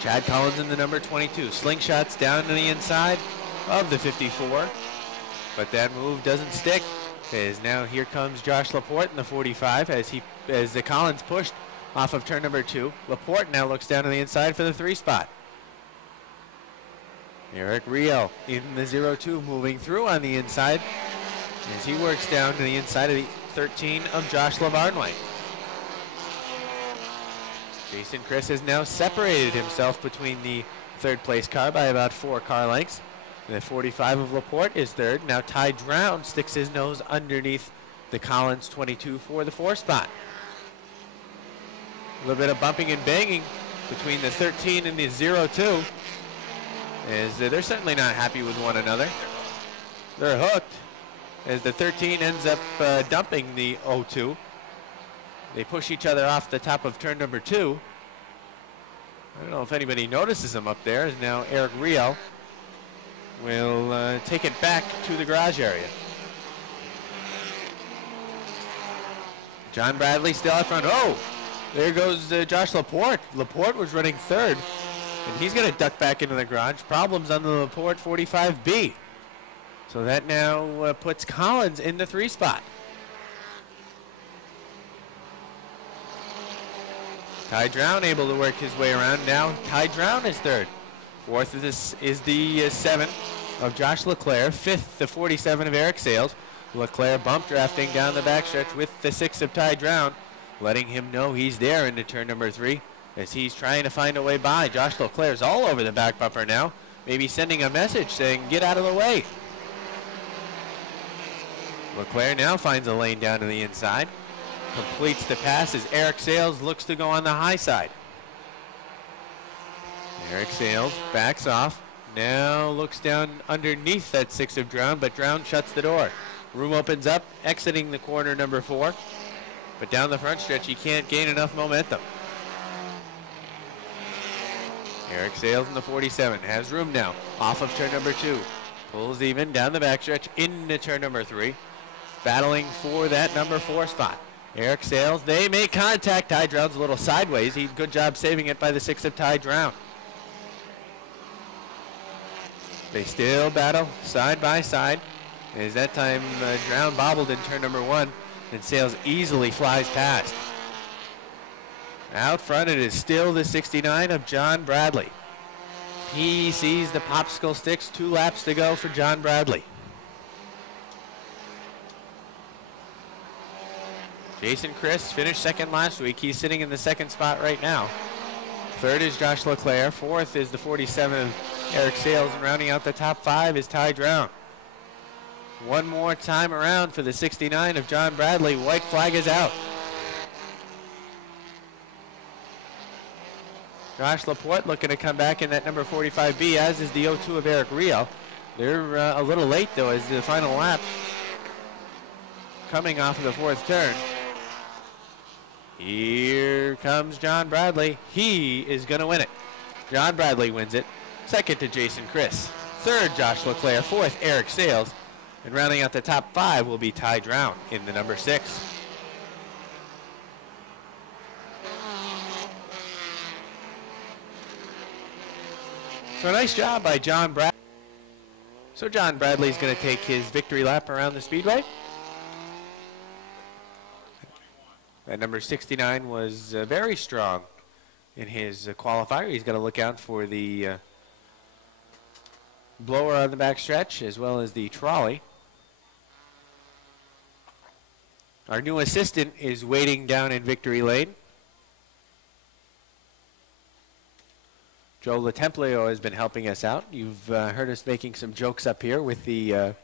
Chad Collins in the number 22. Slingshots down to the inside of the 54. But that move doesn't stick. As now here comes Josh Laporte in the 45 as the Collins pushed off of turn number 2. Laporte now looks down to the inside for the 3 spot. Eric Riel in the 0-2 moving through on the inside as he works down to the inside of the 13 of Josh Lavarnway. Jason Chris has now separated himself between the 3rd place car by about 4 car lengths. The 45 of Laporte is 3rd. Now Ty Drown sticks his nose underneath the Collins 22 for the 4th spot. A little bit of bumping and banging between the 13 and the 0-2. As they're certainly not happy with one another. They're hooked as the 13 ends up dumping the 0-2. They push each other off the top of turn number 2. I don't know if anybody notices them up there. As now Eric Riel will take it back to the garage area. John Bradley still out front. Oh, there goes Josh Laporte. Laporte was running 3rd, and he's going to duck back into the garage. Problems on the Laporte 45B. So that now puts Collins in the 3 spot. Ty Drown able to work his way around. Now Ty Drown is 3rd. 4th is the 7 of Josh Leclerc. 5th, the 47 of Eric Sales. Leclerc bump drafting down the backstretch with the 6 of Ty Drown, letting him know he's there into turn number 3 as he's trying to find a way by. Josh Leclerc's all over the back bumper now, maybe sending a message saying, get out of the way. Leclerc now finds a lane down to the inside, completes the pass as Eric Sales looks to go on the high side. Eric Sales backs off, now looks down underneath that 6 of Drown, but Drown shuts the door. Room opens up, exiting the corner number 4, but down the front stretch he can't gain enough momentum. Eric Sales in the 47 has room now, off of turn number 2. Pulls even down the backstretch into turn number 3, battling for that number 4 spot. Eric Sales, they make contact. Ty Drown's a little sideways. Good job saving it by the 6 of Ty Drown. They still battle side by side. As that time Drown bobbled in turn number 1, and Sales easily flies past. Out front it is still the 69 of John Bradley. He sees the popsicle sticks, 2 laps to go for John Bradley. Jason Chris finished second last week. He's sitting in the 2nd spot right now. 3rd is Josh Leclerc. 4th is the 47 of Eric Sales. And rounding out the top 5 is Ty Drown. One more time around for the 69 of John Bradley. White flag is out. Josh Laporte looking to come back in that number 45B, as is the 02 of Eric Rio. They're a little late, though, as the final lap coming off of the 4th turn. Here comes John Bradley. He is going to win it. John Bradley wins it. 2nd to Jason Chris. 3rd, Josh Leclerc. 4th, Eric Sales. And rounding out the top 5 will be Ty Drown in the number 6. So a nice job by John Bradley. So John Bradley's going to take his victory lap around the Speedway. That number 69 was very strong in his qualifier. He's got to look out for the blower on the backstretch as well as the trolley. Our new assistant is waiting down in victory lane. Joe LaTemplio has been helping us out. You've heard us making some jokes up here with the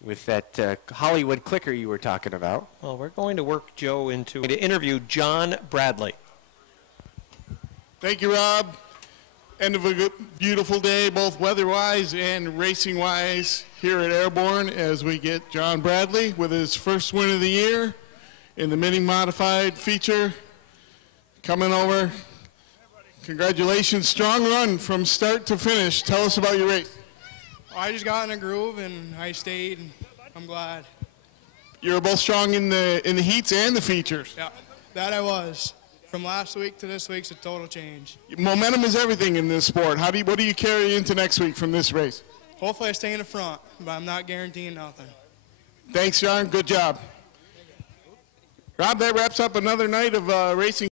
with that Hollywood clicker you were talking about. Well, we're going to work Joe into to interview John Bradley. Thank you, Rob. End of a good, beautiful day, both weather-wise and racing-wise here at Airborne, as we get John Bradley with his first win of the year in the mini modified feature coming over. Congratulations, strong run from start to finish. Tell us about your race. I just got in a groove and I stayed, and I'm glad. You were both strong in the heats and the features. Yeah, that I was. From last week to this week's a total change. Momentum is everything in this sport. What do you carry into next week from this race? Hopefully I stay in the front, but I'm not guaranteeing nothing. Thanks, John. Good job. Rob, that wraps up another night of racing